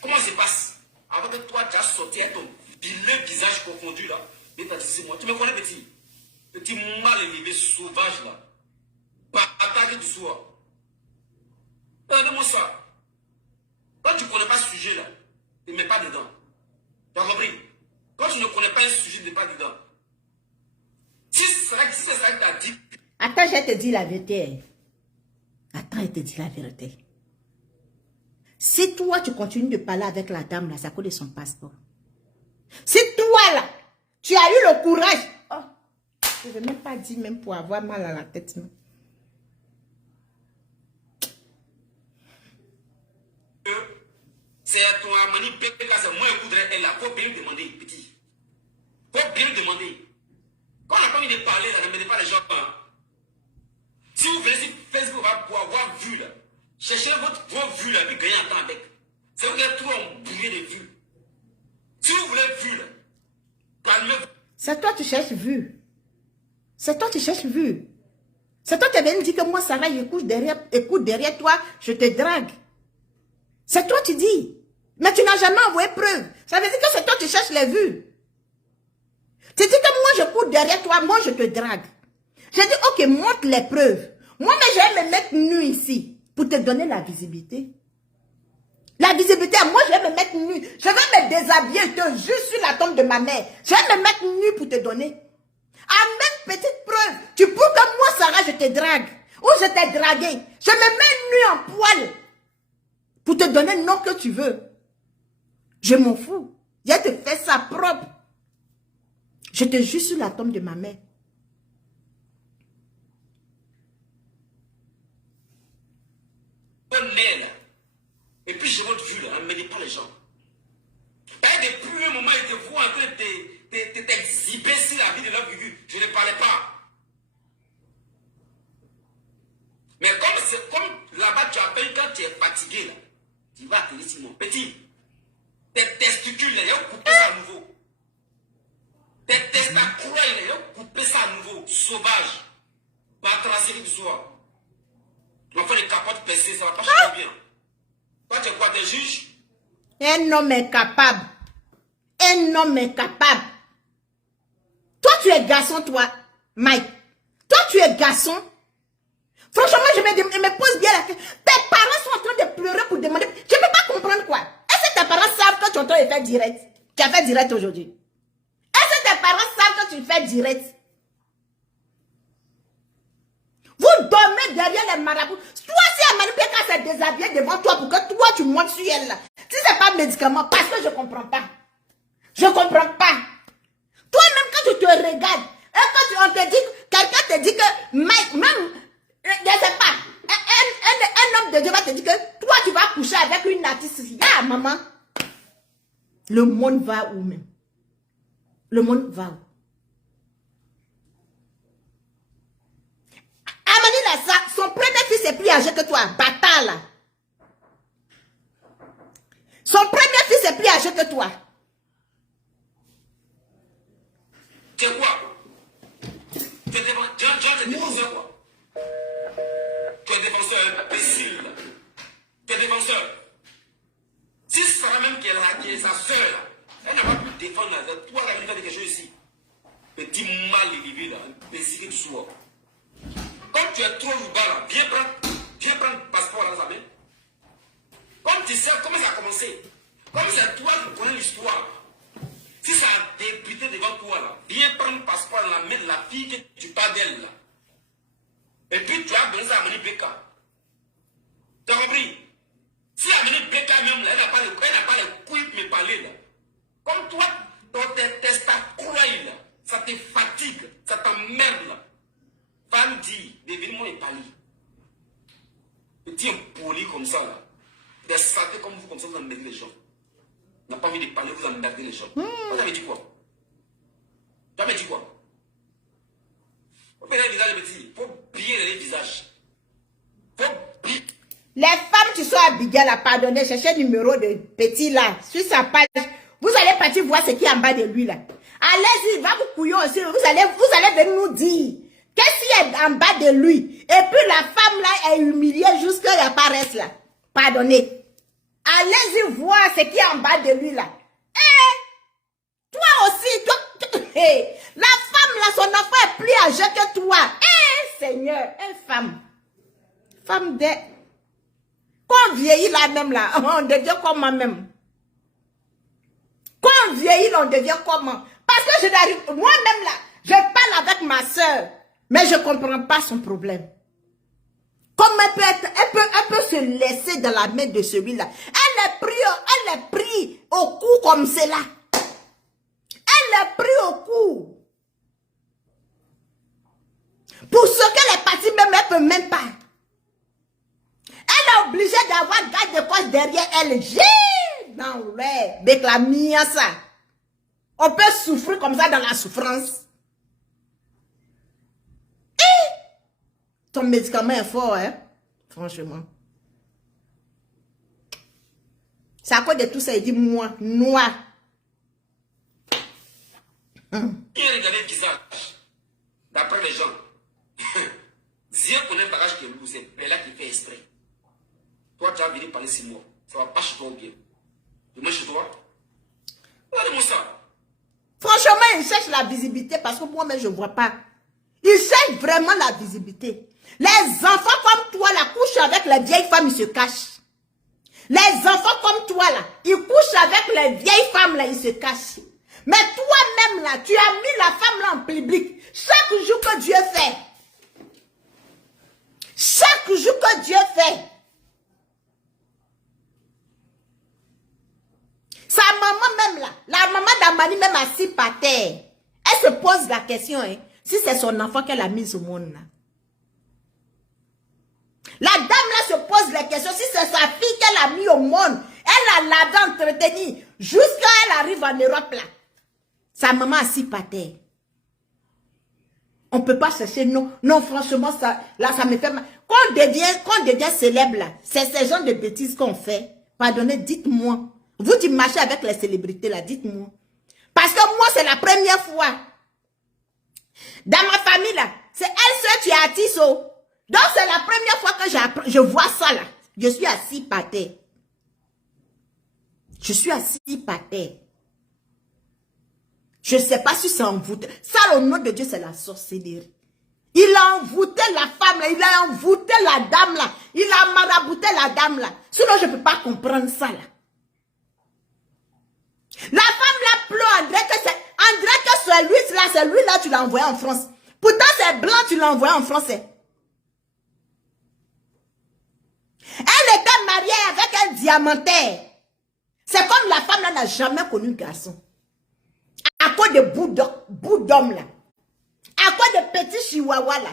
Comment ça se passe? Avant que toi, tu as sorti avec ton vilain visage confondu là. Et t'as dit, c'est moi. Tu me connais, petit? Petit mal élevé, sauvage là. Pas attaqué du soir. Regardez-moi ça. Quand tu ne connais pas ce sujet là, ne mets pas dedans. Tu as compris? Quand tu ne connais pas un sujet, ne mets pas dedans. Si c'est ça que tu as dit. Attends, je te dis la vérité. Attends, je te dis la vérité. Si toi, tu continues de parler avec la dame, là, c'est à cause de son passeport. Si toi, là, tu as eu le courage... Oh, je ne vais même pas dire, même pour avoir mal à la tête. Non. C'est à ton Amani PK, c'est moi qui voudrais elle là. Il faut bien demander, petit. Il faut bien demander. Quand on n'a pas envie de parler, là, ne mettez pas les gens. Hein. Si vous venez sur Facebook pour avoir vu, là, cherchez vos vues, là, puis gagnez un temps avec. C'est vous qui êtes trop embrouillé de vues. Si vous voulez vues, là, parlez-moi. C'est toi qui cherches vue. C'est toi qui cherches vue. C'est toi qui viens me dire que moi, Sarah, écoute derrière toi, je te drague. C'est toi qui dis. Mais tu n'as jamais envoyé preuve. Ça veut dire que c'est toi qui cherches les vues. Tu dis que moi, je cours derrière toi, moi, je te drague. J'ai dit, ok, montre les preuves. Moi, mais je vais me mettre nu ici pour te donner la visibilité. La visibilité, moi, je vais me mettre nu. Je vais me déshabiller, je te jure sur la tombe de ma mère. Je vais me mettre nu pour te donner. À même petite preuve, tu prouves que moi, Sarah, je te drague. Ou je t'ai dragué. Je me mets nu en poil pour te donner le nom que tu veux. Je m'en fous. Je te fais ça propre. Je te jure sur la tombe de ma mère. Et puis je votre vue là, ne me dis pas les gens. Et depuis un moment, ils te voient en train de t'exhiber sur la vie de leur vue. Je ne parlais pas. Mais comme là-bas, tu appelles quand tu es fatigué, là, tu vas te dire, mon petit, tes testicules, là, ils ont coupé ça à nouveau. Tes testacules, là, ils ont coupé ça à nouveau. Sauvage. Va tracer du soir. On va faire des capotes percées, ça va pas changer bien. Toi, tu es quoi, t'es juge? Un homme incapable. Un homme incapable. Toi, tu es garçon, toi, Mike. Toi, tu es garçon. Franchement, je me pose bien la question. Tes parents sont en train de pleurer pour demander. Je ne peux pas comprendre quoi. Est-ce que tes parents savent que tu es en train de faire direct? Tu as fait direct aujourd'hui. Est-ce que tes parents savent que tu fais direct? Vous dormez derrière les marabouts. Toi, si Amani Peka s'est déshabillé devant toi pour que toi, tu montes sur elle là. Si ce n'est pas médicament, parce que je ne comprends pas. Je ne comprends pas. Toi-même, quand tu te regardes, et quand on te dit, quelqu'un te dit que, même, je ne sais pas, un homme de Dieu va te dire que toi, tu vas coucher avec une artiste. Ah, maman. Le monde va où même? Le monde va où? Amani là, son premier fils est plus âgé que toi, bâtard là. Son premier fils est plus âgé que toi. Tu es quoi? Tu es défenseur quoi? Tu es défenseur imbécile. Tu es défenseur. Si c'est la même qui est sa soeur, elle n'a pas pu défendre toi, elle a fait quelque chose ici. Petit mal élevé là, imbécile que tu sois. Comme tu es trop roubat là, viens prendre le passeport dans sa main. Comme tu sais comment ça a commencé, comme c'est toi qui connais l'histoire, si ça a débuté devant toi là, viens prendre le passeport dans la main de la fille que tu parles d'elle là. Et puis tu as donné ça à Amani Peka. Tu as compris? Si Amani Peka même là, elle n'a pas les couilles pour me parler là. Comme toi, ton testacules là, ça te fatigue, ça t'emmerde là. Femme dit, devenez-moi et parler. Petit impoli comme ça là. Des saletés comme vous, comme ça, vous emmerdez les gens. On n'a pas envie de parler, vous emmerdez les gens. Vous avez dit quoi? Tu avais dit quoi? Faut faire les visages petits. Faut plier les visages. Faut plier. Les femmes qui sont habillées à la pardonner, cherchez le numéro de petit là, sur sa page. Vous allez partir voir ce qui est en bas de lui là. Allez-y, va vous couillon aussi. Vous allez venir nous dire qu'est-ce qui est en bas de lui. Et puis la femme là est humiliée jusqu'à qu'elle apparaisse là. Pardonnez. Allez-y voir ce qui est en bas de lui là. Toi aussi, la femme là, son enfant est plus âgé que toi. Seigneur, femme. Femme de... Quand on vieillit là même là, on devient comment même? Quand on vieillit là, on devient comment? Parce que je n'arrive, moi-même là, je parle avec ma soeur, mais je ne comprends pas son problème. Comme elle Elle peut se laisser dans la main de celui-là. Elle est prise au cou comme cela. Elle est prise au cou. Pour ce qu'elle est partie, même elle ne peut même pas. Elle est obligée d'avoir garde de poche derrière elle. Non, ouais, avec la mienne, ça. On peut souffrir comme ça dans la souffrance. Ton médicament est fort, hein? Franchement. C'est à cause de tout ça, il dit moi, noir. Qui a regardé le visage? D'après les gens. Zia connaît le bagage que vous, c'est Bella qui fait exprès. Toi, tu as venu parler 6 mois. Ça va pas chez toi ou bien? Demain chez toi? Regardez-moi ça. Franchement, il cherche la visibilité parce que moi-même, je ne vois pas. Il cherche vraiment la visibilité. Les enfants comme toi, là, couchent avec les vieilles femmes, ils se cachent. Les enfants comme toi, là, ils couchent avec les vieilles femmes, là, ils se cachent. Mais toi-même, là, tu as mis la femme, là, en public. Chaque jour que Dieu fait. Chaque jour que Dieu fait. Sa maman même, là, la maman d'Amani même assise par terre. Elle se pose la question, hein, si c'est son enfant qu'elle a mis au monde, là. La dame là se pose la question si c'est sa fille qu'elle a mis au monde. Elle a lavé, entretenu jusqu'à elle arrive en Europe là. Sa maman assise par terre. On ne peut pas chercher, non. Non, franchement, ça, là, ça me fait mal. Quand on devient célèbre là, c'est ces genres de bêtises qu'on fait. Pardonnez, dites-moi. Vous qui marchez avec les célébrités là, dites-moi. Parce que moi, c'est la première fois. Dans ma famille là, c'est elle seule qui est artiste. Donc, c'est la première fois que je vois ça là. Je suis assis par terre. Je suis assis par terre. Je ne sais pas si c'est envoûté. Ça, au nom de Dieu, c'est la sorcellerie. Il a envoûté la femme là. Il a envoûté la dame là. Il a marabouté la dame là. Sinon, je ne peux pas comprendre ça là. La femme là pleure. On dirait que c'est lui là, tu l'as envoyé en France. Pourtant, c'est blanc, tu l'as envoyé en français. Elle était mariée avec un diamantaire. C'est comme la femme là n'a jamais connu un garçon. À cause de bout d'homme là. À cause de petits chihuahuas là.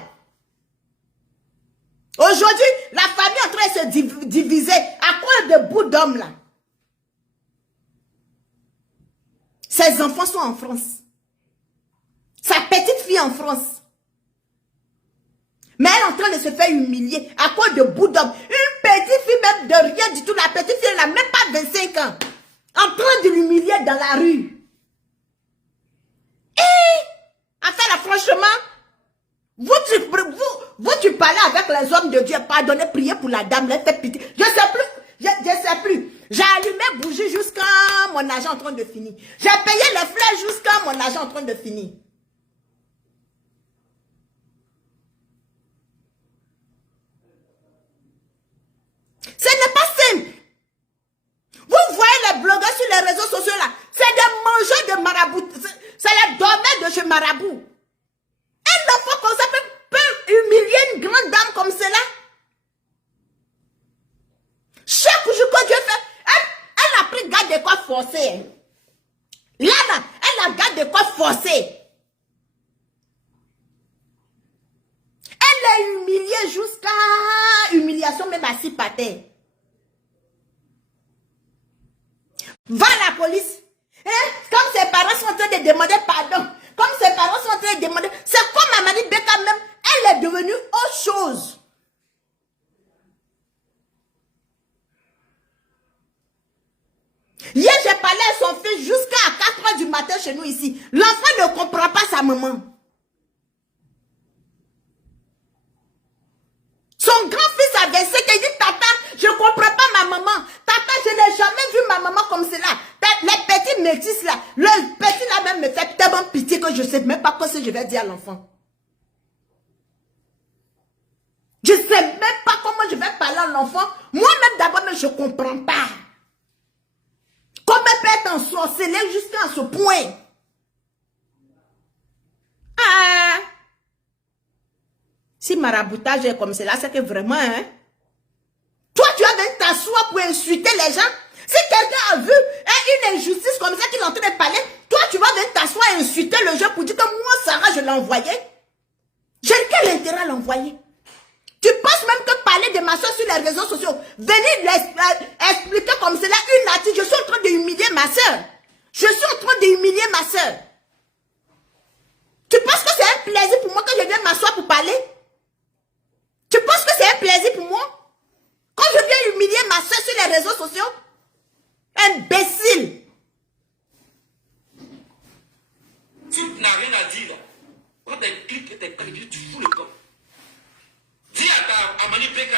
Aujourd'hui, la famille est en train de se diviser à cause de bout d'homme là. Ses enfants sont en France. Sa petite fille en France. Mais elle est en train de se faire humilier à cause de bout d'homme. Une petite fille même de rien du tout. La petite fille n'a même pas 25 ans. En train de l'humilier dans la rue. Enfin là, franchement, vous tu parlez avec les hommes de Dieu. Pardonnez, priez pour la dame. Elle fait pitié. Je sais plus. J'ai allumé bougie jusqu'à mon argent en train de finir. J'ai payé les fleurs jusqu'à mon argent en train de finir. Ce n'est pas simple. Vous voyez les blogueurs sur les réseaux sociaux là. C'est des mangeurs de marabout. C'est les domaines de chez marabout. Un enfant comme ça peut humilier une grande dame comme cela. Chaque jour que Dieu fait, elle a pris garde de quoi forcer. Là, elle a garde de quoi forcer. Elle est humiliée jusqu'à humiliation même assise par terre. Va à la police. Comme ses parents sont en train de demander pardon. Comme ses parents sont en train de demander. C'est comme Amani Beka même. Elle est devenue autre chose. Hier, j'ai parlé à son fils jusqu'à 4 h du matin chez nous ici. L'enfant ne comprend pas sa maman. Son grand-fils a versé qu'il dit, Tata, je ne comprends pas ma maman. Tata, je n'ai jamais vu ma maman comme cela. Les petits métis là, le petit là même me fait tellement pitié que je ne sais même pas ce que je vais dire à l'enfant. Je ne sais même pas comment je vais parler à l'enfant. Moi-même d'abord, je ne comprends pas. Comment elle peut être ensorcelée jusqu'à ce point? Si maraboutage est comme cela, c'est que vraiment, hein? t'assois pour insulter les gens? Si quelqu'un a vu une injustice comme ça qu'il est en train de parler, toi, tu vas venir t'asseoir et insulter le jeu pour dire que moi, Sarah, je l'ai envoyé. J'ai quel intérêt à l'envoyer? Tu penses même que parler de ma soeur sur les réseaux sociaux, venir expliquer comme cela une artiste, je suis en train d'humilier ma soeur. Je suis en train d'humilier ma soeur. Tu penses que c'est un plaisir pour moi que je vienne m'asseoir pour parler? Tu penses que c'est un plaisir pour moi? Quand je viens humilier ma soeur sur les réseaux sociaux? Imbécile! Tu n'as rien à dire là. Quand tu cliques et tu fous le camp. Dis à Mani Peka,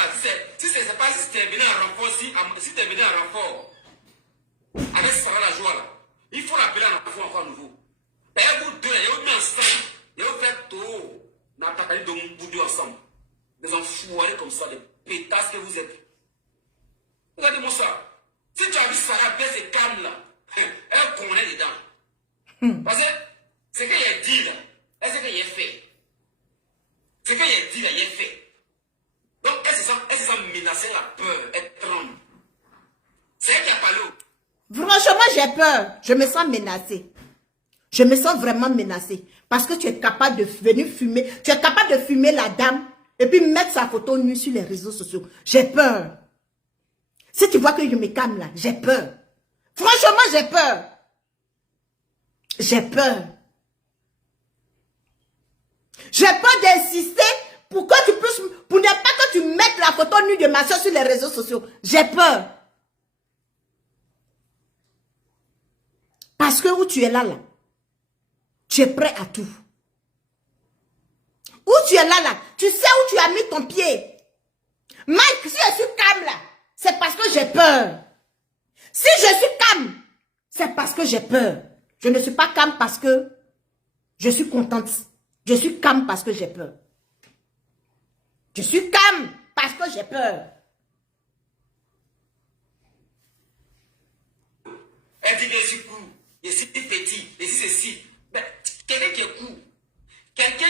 si c'est pas si tu es venu en renfort, si tu es venu en renfort, avec Sarah la joie là, il faut l'appeler en renfort encore nouveau. Et vous deux, il y a eu ensemble, il y a eu fait tout, dans ta carrière de vous deux ensemble. Des enfoirés comme ça, des pétasses que vous êtes. Regardez-moi ça. Si tu as vu Sarah baisse et calme là, elle connaît dedans. Parce que ce qu'il a dit là, c'est ce qu'il a fait. Ce qu'il a dit là, il a fait. Donc, elle se sent menacée, elle a peur, elle tremble. C'est elle qui a parlé. Franchement, j'ai peur. Je me sens menacée. Je me sens vraiment menacée. Parce que tu es capable de venir fumer. Tu es capable de fumer la dame et puis mettre sa photo nue sur les réseaux sociaux. J'ai peur. Si tu vois que je me calme là, j'ai peur. Franchement, j'ai peur. J'ai peur. J'ai peur d'insister pour que tu puisses, pour ne pas que tu mettes la photo nue de ma soeur sur les réseaux sociaux. J'ai peur. Parce que où tu es là, tu es prêt à tout. Où tu es là, tu sais où tu as mis ton pied. Mike, si je suis calme là, c'est parce que j'ai peur. Si je suis calme, c'est parce que j'ai peur. Je ne suis pas calme parce que je suis contente. Je suis calme parce que j'ai peur. Je suis calme parce que j'ai peur. Elle dit que je suis court, je suis petit, je suis ceci. Mais quelqu'un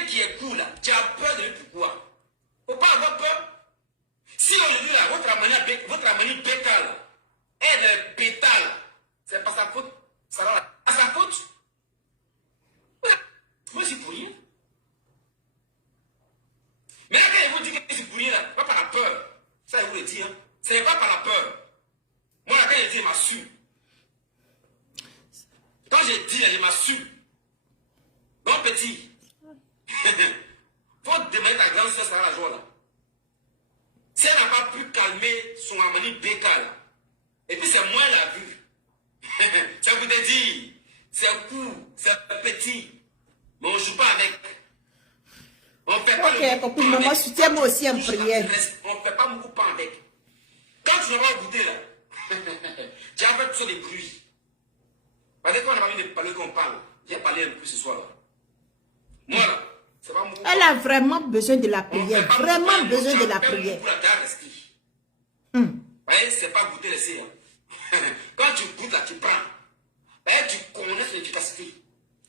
qui est court, là, tu as peur de lui pourquoi? Faut pas avoir peur. Si aujourd'hui, là, votre amanie pétale, elle est pétale, c'est pas sa faute. Ça va à sa faute. Moi, je suis pour rien. Mais là, quand ils vous disent que je suis pour rien, là, pas par la peur. Ça, je vous le dis, hein. Ce n'est pas par la peur. Moi, là, quand j'ai dit, il m'a su. Quand j'ai dit, il m'a su. Donc, petit, faut demander ta grande soeur Sarah la joie, là. Si elle n'a pas pu calmer son amanie Beka, là, et puis c'est moi, elle a vu. Ça vous dit, c'est court, c'est petit, mais on ne joue pas avec. On ne fait pas le beaucoup maman, soutiens-moi aussi en prière. On ne fait pas beaucoup pas avec. Quand tu n'auras goûté là, tu as fait tout ça des bruits. Parce que quand on n'a pas envie de parler qu'on parle, j'ai parlé un peu ce soir là. Moi là, c'est pas beaucoup. Elle a vraiment besoin de la prière. Vraiment besoin de la prière. C'est pas goûter laisser. Quand tu goûtes là, tu prends. Tu connais son efficacité.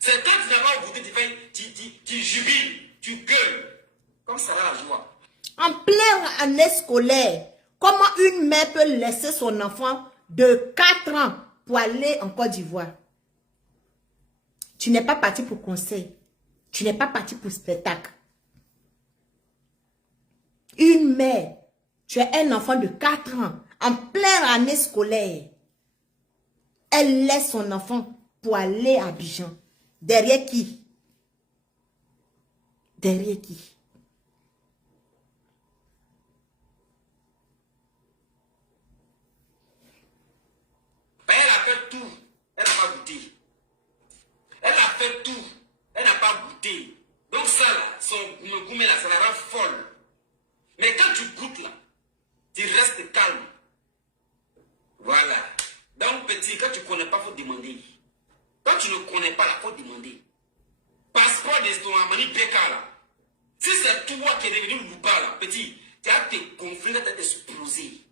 C'est quand tu n'as pas goûté, tu jubiles, tu gueules. Comme ça va la joie. En pleine année scolaire, comment une mère peut laisser son enfant de 4 ans pour aller en Côte d'Ivoire? Tu n'es pas parti pour conseil. Tu n'es pas parti pour spectacle. Une mère, tu as un enfant de 4 ans, en pleine année scolaire. Elle laisse son enfant pour aller à Abidjan. Derrière qui? Derrière qui? Elle a fait tout. Elle n'a pas goûté. Elle a fait tout. Elle n'a pas goûté. Donc ça là, son gourmet là, ça la rend folle. Mais quand tu goûtes là, tu restes calme. Voilà. Donc petit, quand tu ne connais pas, il faut demander. Quand tu ne connais pas, il faut demander. Passeport de ton amani Beka là. Si c'est toi qui es devenu loupa là, petit, tu as tes conflits, tu as explosé.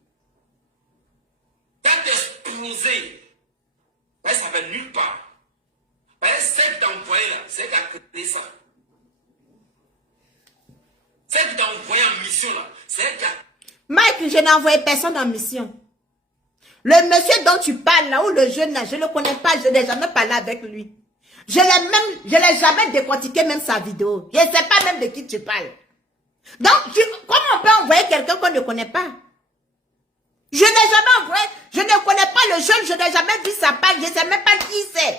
Tu as explosé. Ça ne va nulle part. Celle qui t'a envoyé là, c'est elle qui a créé ça. Celle qui t'a envoyé en mission là, c'est elle qui a... Mike, je n'ai envoyé personne en mission. Le monsieur dont tu parles là, ou le jeune là, je ne le connais pas, je n'ai jamais parlé avec lui. Je l'ai jamais décortiqué même sa vidéo. Je ne sais pas même de qui tu parles. Donc, comment on peut envoyer quelqu'un qu'on ne connaît pas? Je n'ai jamais envoyé, je ne connais pas le jeune, je n'ai jamais vu sa page, je ne sais même pas qui c'est.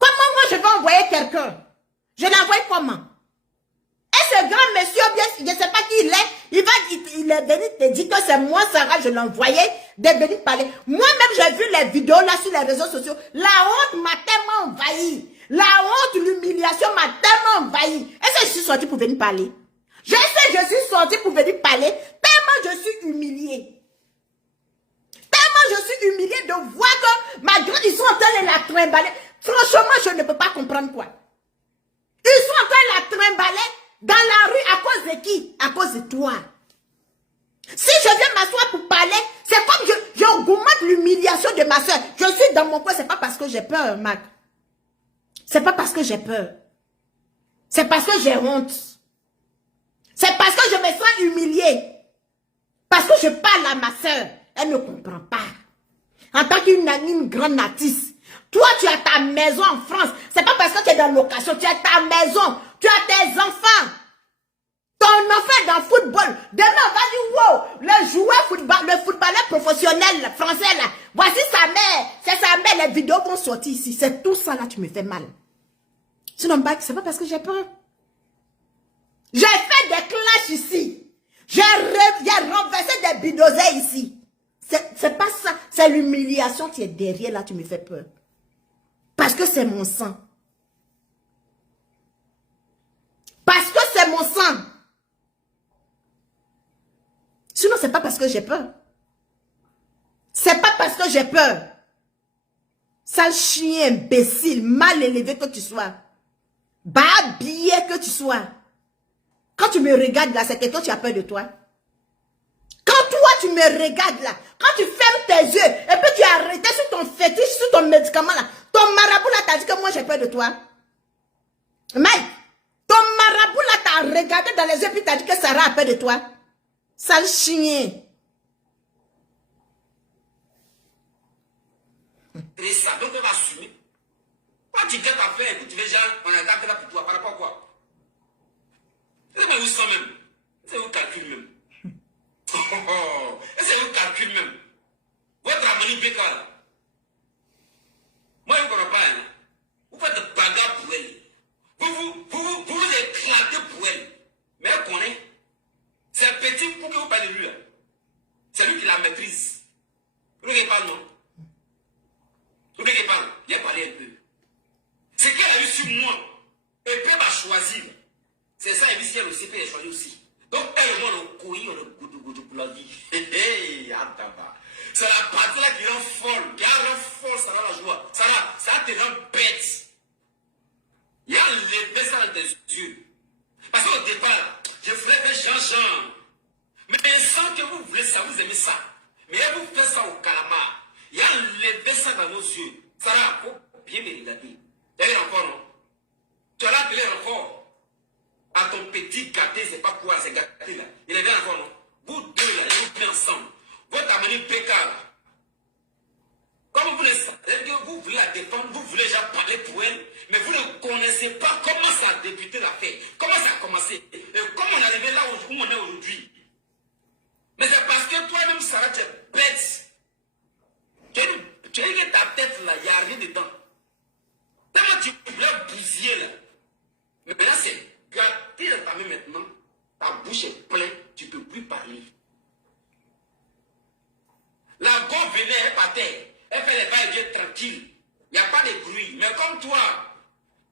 Comment moi je vais envoyer quelqu'un? Je l'envoie comment? Et ce grand monsieur, bien, je ne sais pas qui il est, il est venu te dire que c'est moi, Sarah, je l'ai envoyé, de venir parler. Moi-même, j'ai vu les vidéos là sur les réseaux sociaux. La honte m'a tellement envahi. La honte, l'humiliation m'a tellement envahi. Est-ce que je suis sortie pour venir parler? Je sais, je suis sortie pour venir parler, tellement je suis humiliée. Tellement je suis humiliée de voir que ma grande, ils sont en train de la trimballer. Franchement, je ne peux pas comprendre quoi. Ils sont en train de la trimballer dans la rue à cause de qui? À cause de toi. Si je viens m'asseoir pour parler, c'est comme je augmente l'humiliation de ma soeur. Je suis dans mon coin, c'est pas parce que j'ai peur, Mac. C'est pas parce que j'ai peur. C'est parce que j'ai honte. C'est parce que je me sens humiliée. Parce que je parle à ma soeur. Elle ne comprend pas. En tant qu'une grande artiste. Toi, tu as ta maison en France. C'est pas parce que tu es dans location. Tu as ta maison. Tu as tes enfants. Ton enfant est dans le football. Demain, on va dire, wow, le joueur le footballeur professionnel français là. Voici sa mère. C'est sa mère. Les vidéos vont sortir ici. C'est tout ça là, tu me fais mal. Sinon, c'est pas parce que j'ai peur. J'ai fait des clashs ici. J'ai renversé des bidosés ici. C'est pas ça. C'est l'humiliation qui est derrière là, tu me fais peur. Parce que c'est mon sang. Parce que c'est mon sang. Sinon, c'est pas parce que j'ai peur. C'est pas parce que j'ai peur. Sale chien, imbécile, mal élevé que tu sois. Bas habillé que tu sois. Quand tu me regardes là, c'est que toi tu as peur de toi. Quand toi tu me regardes là, quand tu fermes tes yeux, et puis tu es arrêté sur ton fétiche, sur ton médicament là, ton marabout là t'a dit que moi j'ai peur de toi. Mike, ton marabout là t'a regardé dans les yeux, puis t'a dit que Sarah a peur de toi. Sale chien. Et ça, donc on va assumer. Quand tu gâtes ta affaire, tu veux genre, on a gâté là pour toi, par rapport à quoi? C'est moi, vous sens même. C'est vous calcul même. C'est vous calcul même. Votre harmonie bécale. Moi, je ne comprends pas. Hein. Vous faites des bagarres pour elle. Vous éclatez pour elle. Mais elle connaît. C'est petit pour que vous parlez de lui. Là. C'est lui qui la maîtrise. Vous ne parlez pas, non? Vous ne parlez pas. Il a parlé un peu. Ce qu'elle a eu sur moi, et puis elle m'a choisi. C'est ça, elle dit aussi, puis elle a choisi aussi. Donc, elle et moi, on a couillé, on a goudou pour la vie. C'est la partie là qui rend folle. Qui rend folle, ça rend la joie. Ça te rend bête. Il y a levé ça dans tes yeux. Parce qu'au départ, je voulais faire Jean-Jean. Mais sans que vous voulez ça, vous aimez ça. Mais elle vous fait ça au calamar. Il y a levé ça dans nos yeux. Ça va, faut bien me regarder. Tu as eu l'enfant, non? Tu as appelé l'enfant. À ton petit gâté, c'est pas quoi, c'est gâté là. Il est bien encore, non? Vous deux là, vous deux ensemble. Votre amie pécale. Comme vous le savez, vous voulez la défendre, vous voulez déjà parler pour elle, mais vous ne connaissez pas comment ça a débuté l'affaire, comment ça a commencé, et comment on est arrivé là où on est aujourd'hui. Mais c'est parce que toi-même, Sarah, tu es bête. Tu as dit que ta tête là, il n'y a rien dedans. Tellement tu voulais bousiller là. Mais là, c'est gâté dans ta main maintenant. Ta bouche est pleine, tu ne peux plus parler. La go venait, elle partait. Elle fait les va-et-vient tranquille. Il n'y a pas de bruit. Mais comme toi,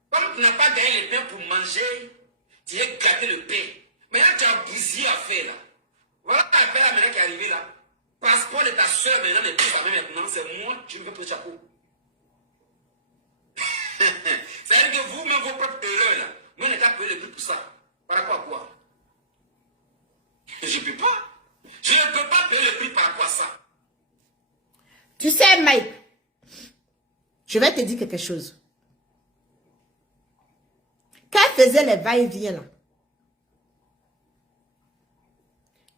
comme tu n'as pas gagné le pain pour manger, tu as gâté le pain. Maintenant, tu as bousillé à faire là. Voilà l'affaire là maintenant qui est arrivée là. Passeport de ta soeur maintenant n'est plus la même maintenant. C'est moi, tu me fais pour le chapeau. C'est-à-dire que vous-même, vos propres erreurs là, nous on est à payer le prix pour ça. Par rapport à quoi? Je ne peux pas. Je ne peux pas payer le prix par rapport à ça. Tu sais, Mike, je vais te dire quelque chose. Quand elle faisait les va-et-vient là,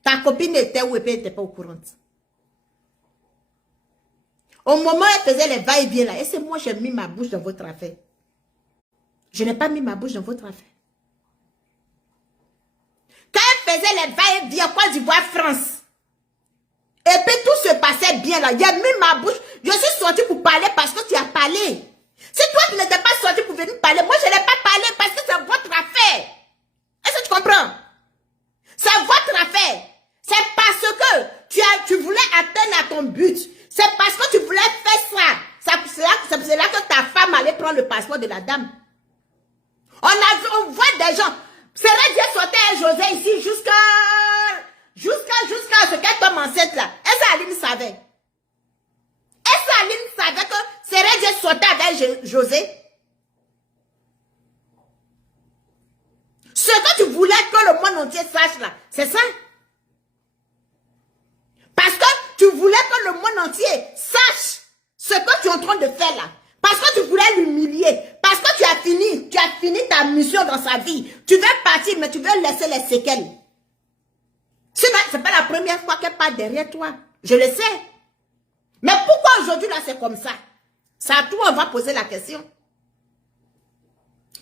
ta copine était où et puis elle n'était pas au courant. Au moment où elle faisait les va-et-vient là, et c'est moi j'ai mis ma bouche dans votre affaire. Je n'ai pas mis ma bouche dans votre affaire. Quand elle faisait les va-et-vient Côte d'Ivoire, France, et puis tout se passait bien là, j'ai mis ma bouche, je suis sortie pour parler parce que tu as parlé. Si toi tu n'étais pas sorti pour venir parler, moi je n'ai pas parlé parce que c'est votre affaire. Est-ce que tu comprends? C'est votre affaire. C'est parce que tu voulais atteindre à ton but. C'est parce que tu voulais faire ça. C'est là que ta femme allait prendre le passeport de la dame. On voit des gens. C'est vrai, Dieu sortait un José ici jusqu'à ce qu'elle tombe enceinte là. Est-ce que Aline savait? Est-ce que Aline savait que c'est vrai, Dieu sortait avec José? Ce que tu voulais que le monde entier sache là, c'est ça. Parce que tu voulais que le monde entier sache ce que tu es en train de faire là. Parce que tu voulais l'humilier. Parce que tu as fini ta mission dans sa vie. Tu veux partir, mais tu veux laisser les séquelles. Ce n'est pas la première fois qu'elle part derrière toi. Je le sais. Mais pourquoi aujourd'hui là c'est comme ça? C'est à toi on va poser la question.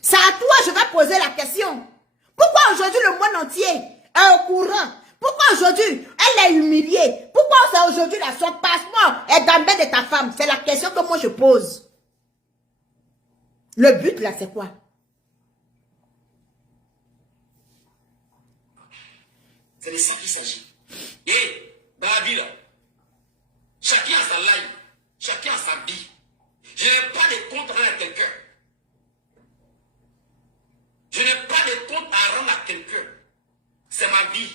C'est à toi je vais poser la question. Pourquoi aujourd'hui le monde entier est au courant? Pourquoi aujourd'hui elle est humiliée? Pourquoi c'est aujourd'hui là son passeport est dans le bain de ta femme? C'est la question que moi je pose. Le but là c'est quoi? C'est de ça qu'il s'agit. Et Babi là, chacun a sa life, chacun a sa vie. Je n'ai pas de compte à rendre à quelqu'un. Je n'ai pas de compte à rendre à quelqu'un. C'est ma vie.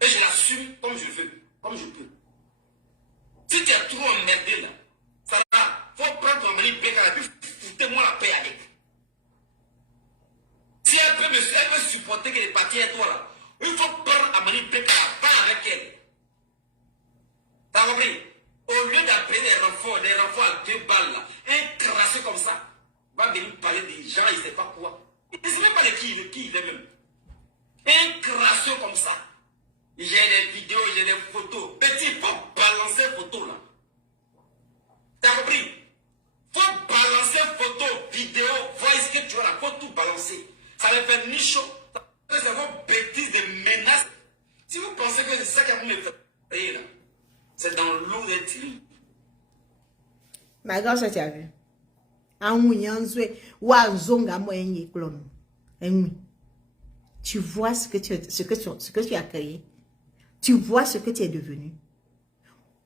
Et je l'assume comme je veux, comme je peux. Si tu es trop emmerdé là, ça va. Faut prendre ton mari pédale et puis foutez-moi la paix avec. Si elle peut supporter qu'elle est partie à toi là, il faut prendre Amani Pédale, pas avec elle. T'as compris? Au lieu d'appeler des renforts à 2 balles là, et crasser comme ça, va venir parler des gens, il ne sait pas quoi. Il ne sait même pas de qui il est même. Un crasseux comme ça. J'ai des vidéos, j'ai des photos. Petit, il faut balancer photos là. T'as compris? Il faut balancer photos, vidéos, voice que tu as là. Il faut tout balancer. Ça va faire ni chaud. Ça va faire bêtises, des menaces. Si vous pensez que c'est ça qui a me fait là, c'est dans l'eau des tirs. Ma grande, tu as vu? Tu vois ce que tu as créé. Tu vois ce que tu es devenu.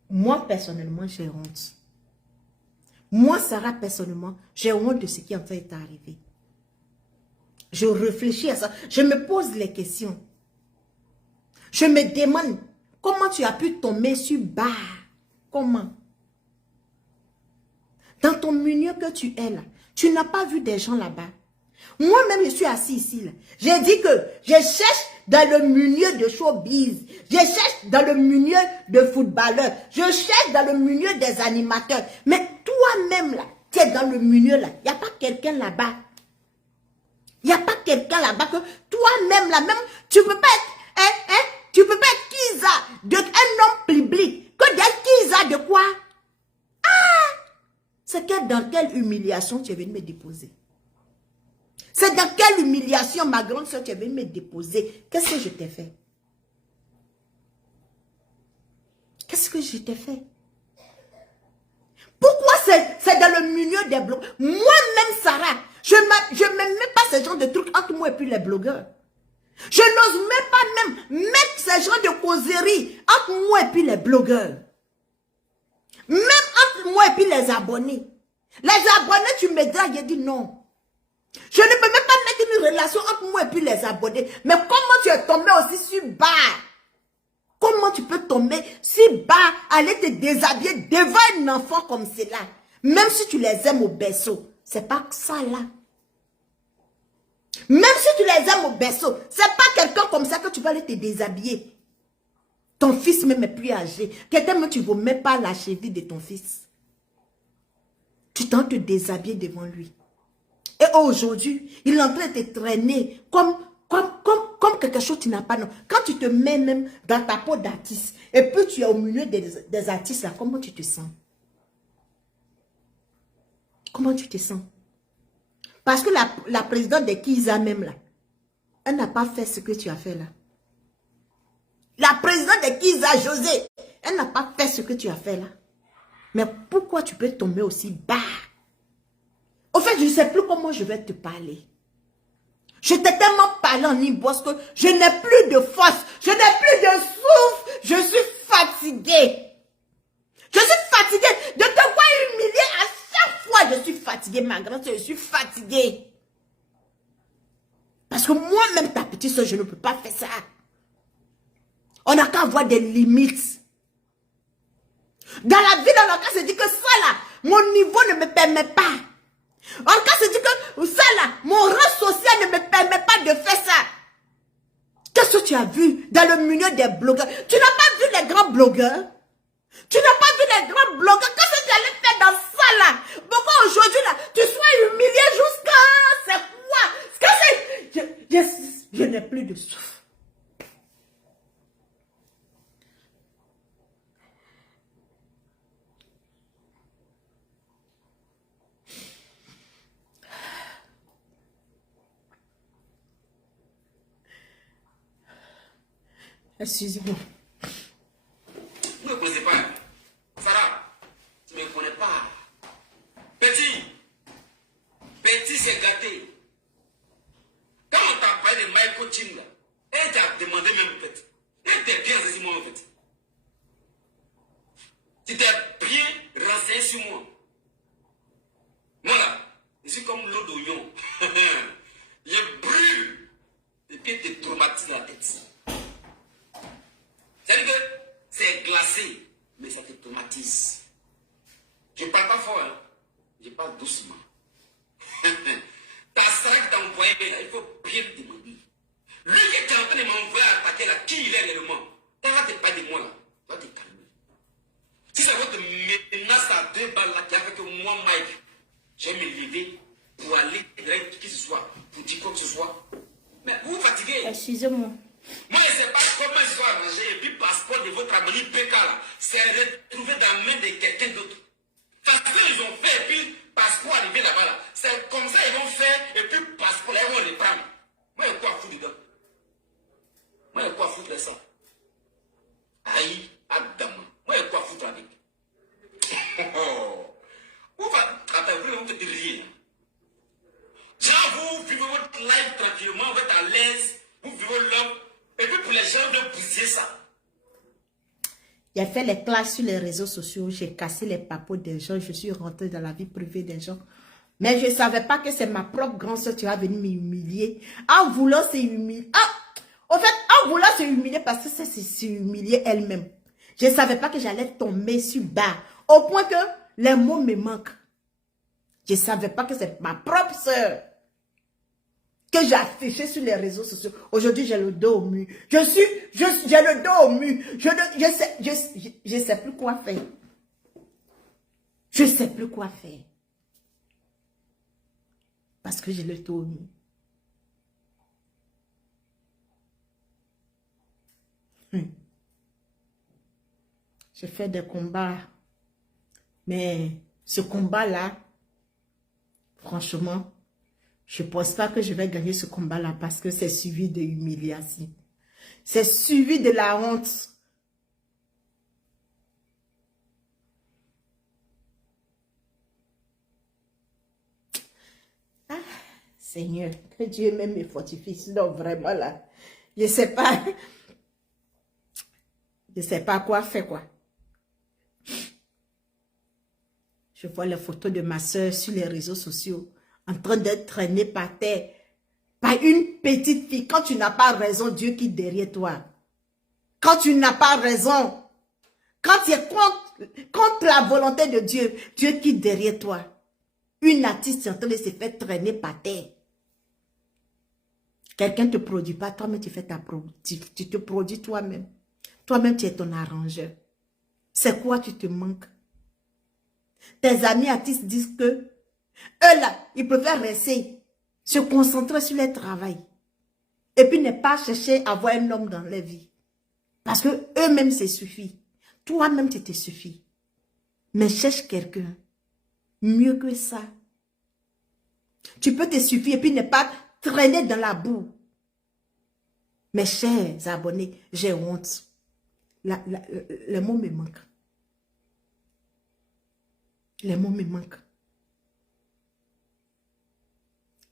Moi, personnellement, j'ai honte. Moi, Sarah, personnellement, j'ai honte de ce qui est en train de t'arriver. Je réfléchis à ça. Je me pose les questions. Je me demande comment tu as pu tomber sur bas. Comment? Dans ton milieu que tu es là, tu n'as pas vu des gens là-bas. Moi-même, je suis assis ici. Là. J'ai dit que je cherche dans le milieu de showbiz. Je cherche dans le milieu de footballeurs. Je cherche dans le milieu des animateurs. Mais toi-même, là, tu es dans le milieu là. Il n'y a pas quelqu'un là-bas. Il n'y a pas quelqu'un là-bas que toi-même, là, même, tu ne peux pas être, tu peux pas être Kiza, un homme public. Que d'être Kiza de quoi? C'est dans quelle humiliation tu es venu me déposer? C'est dans quelle humiliation, ma grande soeur, tu es venue me déposer? Qu'est-ce que je t'ai fait? Qu'est-ce que je t'ai fait? Pourquoi c'est dans le milieu des blogueurs? Moi-même, Sarah, je ne mets même pas ce genre de trucs entre moi et puis les blogueurs. Je n'ose même pas même mettre ce genre de causerie entre moi et puis les blogueurs. Même entre moi et puis les abonnés. Les abonnés, tu me dragues, j'ai dit non. Je ne peux même pas mettre une relation entre moi et puis les abonnés. Mais comment tu es tombé aussi si bas? Comment tu peux tomber si bas, aller te déshabiller devant un enfant comme cela? Même si tu les aimes au berceau. C'est pas ça là. Même si tu les aimes au berceau, c'est pas quelqu'un comme ça que tu vas aller te déshabiller. Ton fils même est plus âgé. Quelqu'un même tu ne veux même pas la cheville de ton fils. Tu t'en te déshabiller devant lui. Et aujourd'hui, il est en train de te traîner comme quelque chose tu n'as pas, non. Quand tu te mets même dans ta peau d'artiste, et puis tu es au milieu des artistes là, comment tu te sens? Comment tu te sens? Parce que la présidente de Kiza même là, elle n'a pas fait ce que tu as fait là. La présidente de Kiza, José, elle n'a pas fait ce que tu as fait là. Mais pourquoi tu peux tomber aussi bas? Au fait, je ne sais plus comment je vais te parler. Je t'ai tellement parlé en inbox que je n'ai plus de force, je n'ai plus de souffle, je suis fatiguée. Je suis fatiguée de te voir humilier à chaque fois. Je suis fatiguée, ma grande soeur, je suis fatiguée. Parce que moi-même, ta petite soeur, je ne peux pas faire ça. On n'a qu'à avoir des limites. Dans la vie, dans le cas, se dit que ça là, mon niveau ne me permet pas. En cas, se dit que ça là, mon rang social ne me permet pas de faire ça. Qu'est-ce que tu as vu dans le milieu des blogueurs? Tu n'as pas vu les grands blogueurs? Tu n'as pas vu les grands blogueurs? Qu'est-ce que tu allais faire dans ça là? Pourquoi aujourd'hui là, tu sois humilié jusqu'à... C'est quoi? Je n'ai plus de souffle. Excusez-moi. Vous ne me connaissez pas. Sarah, tu ne me connais pas. Petit, c'est gâté. Quand on t'a parlé de Michael Tim, là, elle t'a demandé même en fait. Elle t'est bien renseigné moi en fait. Tu t'es bien renseigné sur moi. Moi là, je suis comme l'eau d'oignon. Je brûle. Et puis tu te traumatises la tête. C'est-à-dire que c'est glacé, mais ça te traumatise. Je ne parle pas fort, hein. Je parle doucement. Ta Sarah qui t'a envoyé là, il faut bien le demander. Lui qui est en train de m'envoyer attaquer là, qui il est réellement? T'arrêtes pas de moi là, tu vas te calmer. Si c'est votre menace à 2 balles là qui a fait que moi, Mike, je vais me lever pour aller vers qui que ce soit, pour dire quoi que ce soit. Mais vous vous fatiguez. Excusez-moi. Moi, je ne sais pas comment ils sont arrangés. Et puis, le passeport de votre ami PK, là, c'est retrouvé dans la main de quelqu'un d'autre. Parce qu'ils ont fait, et puis, le passeport arrivé là-bas, là. C'est comme ça ils vont faire, et puis, le passeport, là, ils vont le prendre. Moi, il y a quoi à foutre dedans? Moi, il y a quoi à foutre de ça? Aïe, Adam. Moi, il y a quoi à foutre avec? Vous attends, vous faites rire. Genre, vous vivez votre life tranquillement, vous êtes à l'aise, vous vivez l'homme. Et puis pour les gens de pousser ça. J'ai fait les classes sur les réseaux sociaux, j'ai cassé les papeaux des gens, je suis rentrée dans la vie privée des gens. Mais je ne savais pas que c'est ma propre grande soeur qui va venir m'humilier. En voulant se humilier. En fait, en voulant se humilier parce que c'est se humilier elle-même. Je ne savais pas que j'allais tomber sur bas. Au point que les mots me manquent. Je ne savais pas que c'est ma propre soeur que j'ai affiché sur les réseaux sociaux. Aujourd'hui, j'ai le dos au mur. J'ai le dos au mur. Je sais plus quoi faire. Je sais plus quoi faire. Parce que j'ai le dos au mur. J'ai fait des combats. Mais ce combat-là, franchement, je ne pense pas que je vais gagner ce combat-là parce que c'est suivi de l'humiliation. C'est suivi de la honte. Ah, Seigneur, que Dieu même me fortifie. Sinon, vraiment là, je ne sais pas. Je ne sais pas quoi faire, quoi. Je vois les photos de ma soeur sur les réseaux sociaux en train d'être traînée par terre, par une petite fille. Quand tu n'as pas raison, Dieu qui est derrière toi. Quand tu n'as pas raison, quand tu es contre la volonté de Dieu, Dieu qui est derrière toi. Une artiste est en train de se faire traîner par terre. Quelqu'un ne te produit pas, toi-même tu fais tu te produis toi-même. Toi-même tu es ton arrangeur. C'est quoi tu te manques? Tes amis artistes disent que eux là, ils préfèrent rester, se concentrer sur leur travail. Et puis ne pas chercher à avoir un homme dans leur vie. Parce que eux-mêmes, c'est suffit. Toi-même, tu te suffis. Mais cherche quelqu'un. Mieux que ça. Tu peux te suffire et puis ne pas traîner dans la boue. Mes chers abonnés, j'ai honte. Les mots me manquent. Les mots me manquent.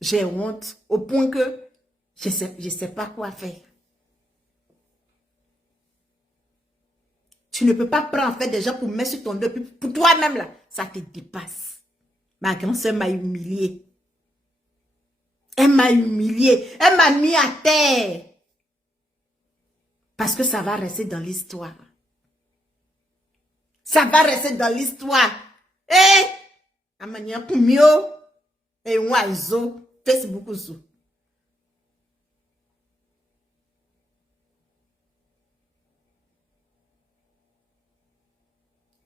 J'ai honte au point que je sais pas quoi faire. Tu ne peux pas prendre en fait des gens pour mettre sur ton dos. Pour toi-même là, ça te dépasse. Ma grand-sœur m'a humiliée. Elle m'a humiliée. Elle m'a mis à terre. Parce que ça va rester dans l'histoire. Ça va rester dans l'histoire. Eh! La manière pour mieux. Et un oiseau. Facebook aussi.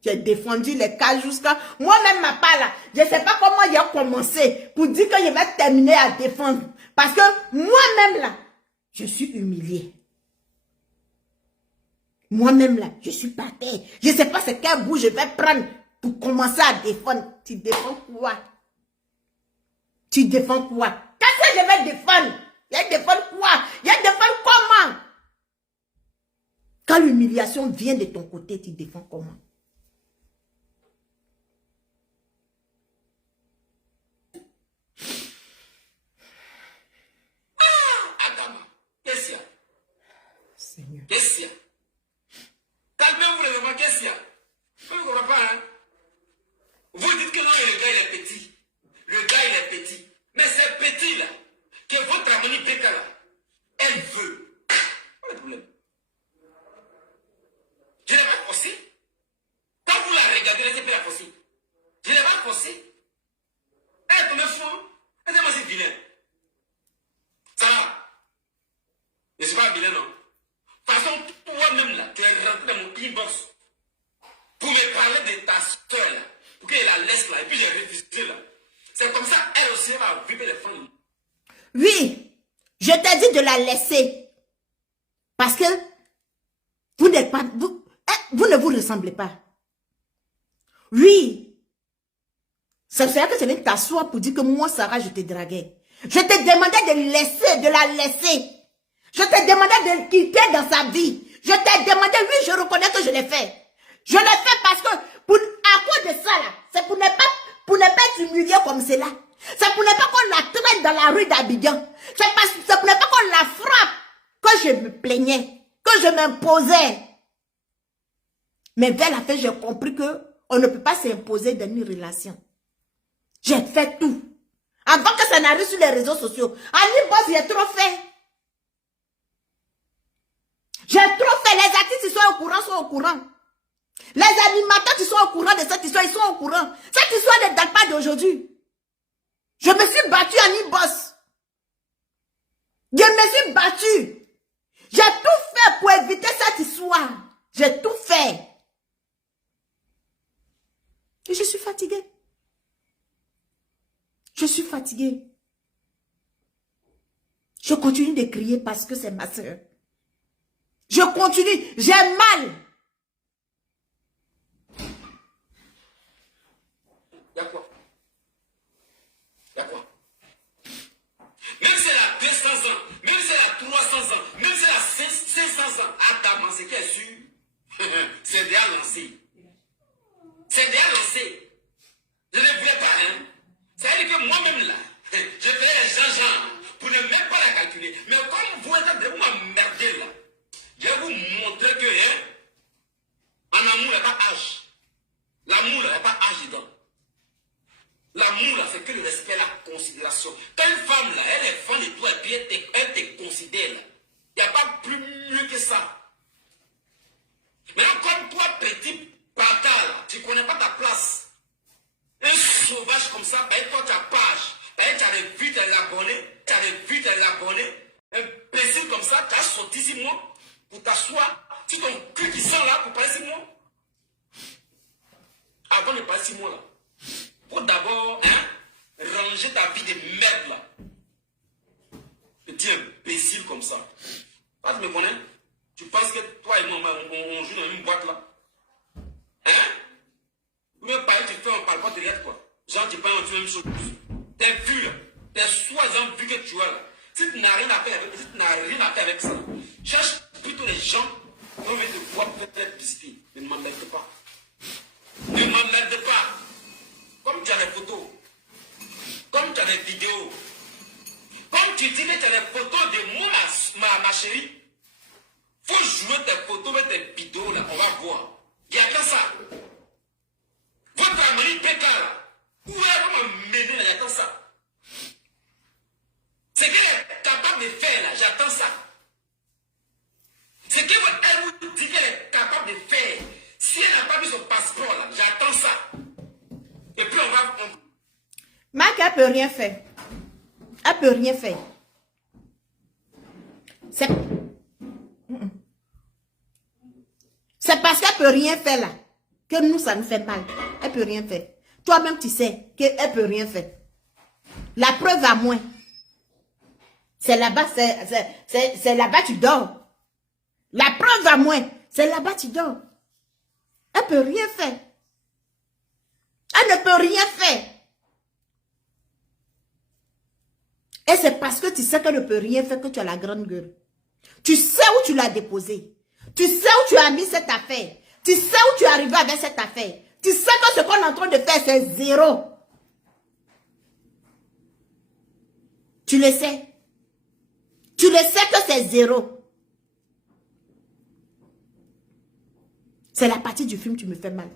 J'ai défendu les cas jusqu'à... Moi-même, ma part là, je ne sais pas comment il a commencé pour dire que je vais terminer à défendre. Parce que moi-même là, je suis humiliée. Moi-même là, je suis par terre. Je ne sais pas c'est quel bout je vais prendre pour commencer à défendre. Tu défends quoi? Tu défends quoi? Qu'est-ce que je vais défendre? Je vais défendre quoi? Je vais défendre comment? Quand l'humiliation vient de ton côté, tu défends comment? Qu'est-ce qu'il y a? Seigneur. Qu'est-ce qu'il y a? Calmez-vous vraiment, qu'est-ce qu'il y a? Vous ne comprenez pas, hein? Vous dites que non, le gars, il est petit. Le gars, il est petit. Mais c'est petit, là, que votre amie Péka, là, elle veut. Pas le problème. Je ne l'ai pas forcé. Quand vous la regardez, laissez pas la forcer. Je ne l'ai pas forcé. Elle est tombée fou. Elle est moi, c'est vilain. Ça va. Je ne suis pas vilain, non. De toute façon, toi-même, là, tu es rentré dans mon inbox pour me parler de ta soeur, là, pour qu'elle la laisse, là, et puis j'ai refusé, là. C'est comme ça, elle aussi va vivre les femmes. Oui, je t'ai dit de la laisser. Parce que vous n'êtes pas... Vous ne vous ressemblez pas. Oui. C'est vrai que tu viens t'asseoir pour dire que moi, Sarah, je te draguais. Je te demandais de laisser, de la laisser. Je te demandais de quitter dans sa vie. Je t'ai demandé, oui, je reconnais que je l'ai fait. Je l'ai fait parce que, à cause de ça, là, c'est pour ne pas être humilié comme cela. C'est pour ne pas qu'on la traîne dans la rue d'Abidjan. C'est pour ne pas qu'on la frappe. Que je me plaignais, que je m'imposais. Mais vers la fin, j'ai compris que on ne peut pas s'imposer dans une relation. J'ai fait tout. Avant que ça n'arrive sur les réseaux sociaux. Ali Boss, j'ai trop fait. J'ai trop fait. Les artistes, ils sont au courant, Les animateurs, ils sont au courant de cette histoire, ils sont au courant. Cette histoire ne date pas d'aujourd'hui. Je me suis battue à Boss. Je me suis battue. J'ai tout fait pour éviter cette histoire. J'ai tout fait. Et je suis fatiguée. Je suis fatiguée. Je continue de crier parce que c'est ma soeur. Je continue. J'ai mal. Y'a quoi? Y'a quoi? Même si elle a 200 ans, même si elle a 300 ans, même si elle a 500 ans, Adam, ce qui est sûr, c'est déjà lancé. C'est déjà lancé. Je ne voulais pas, hein. Ça veut dire que moi-même, là, je fais les gens pour ne même pas la calculer. Mais comme vous êtes de m'emmerder, là, je vais vous montrer que, hein, en amour, il n'y a pas âge. L'amour, il n'y a pas âge dedans. L'amour, là, c'est que le respect, la considération. Quand une femme, là, elle est fan de toi et puis elle te considère, là, il n'y a pas plus mieux que ça. Maintenant, comme toi, petit bâtard, là, tu ne connais pas ta place. Un sauvage comme ça, ben, toi, tu as page. Ben, tu as vu tes abonnés. Un imbécile comme ça, tu as sorti sur moi pour t'asseoir. Tu ton cul qui sent là pour parler sur moi. Avant de parler sur moi, là. Faut d'abord, hein, ranger ta vie de merde, là. De Petit imbécile comme ça. Toi, tu me connais? Tu penses que toi et moi, on joue dans une boîte là? Hein? Ou bien pareil, tu fais, on parle pas de l'aide quoi. Genre, tu parles, on dit la même chose. T'es vu là. T'es soi-disant vu que tu as là. Si tu n'as rien à faire avec, si tu n'as rien à faire avec ça, cherche plutôt les gens qui ont envie de voir peut-être visiter. Ne m'emmerde pas. Ne m'emmerde pas. Comme tu as les photos, comme tu as les vidéos, comme tu dis que tu as les photos de moi, ma chérie, faut jouer tes photos avec tes vidéos là, on va voir. Il y a que ça. Votre amie PK là, où est-ce qu'on m'aider là, il y a que ça. Ce qu'elle est capable de faire là, j'attends ça. Ce qu'elle vous dit qu'elle est capable de faire, si elle n'a pas mis son passeport là, j'attends ça. Et puis on va... Marc, elle peut rien faire. Elle peut rien faire. C'est parce qu'elle peut rien faire là, que nous, ça nous fait mal. Elle peut rien faire. Toi-même, tu sais qu'elle peut rien faire. La preuve à moins. C'est là-bas, c'est là-bas tu dors. La preuve à moins, c'est là-bas tu dors. Elle peut rien faire. Elle ne peut rien faire. Et c'est parce que tu sais qu'elle ne peut rien faire que tu as la grande gueule. Tu sais où tu l'as déposée. Tu sais où tu as mis cette affaire. Tu sais où tu es arrivé avec cette affaire. Tu sais que ce qu'on est en train de faire, c'est zéro. Tu le sais. Tu le sais que c'est zéro. C'est la partie du film qui me fait mal.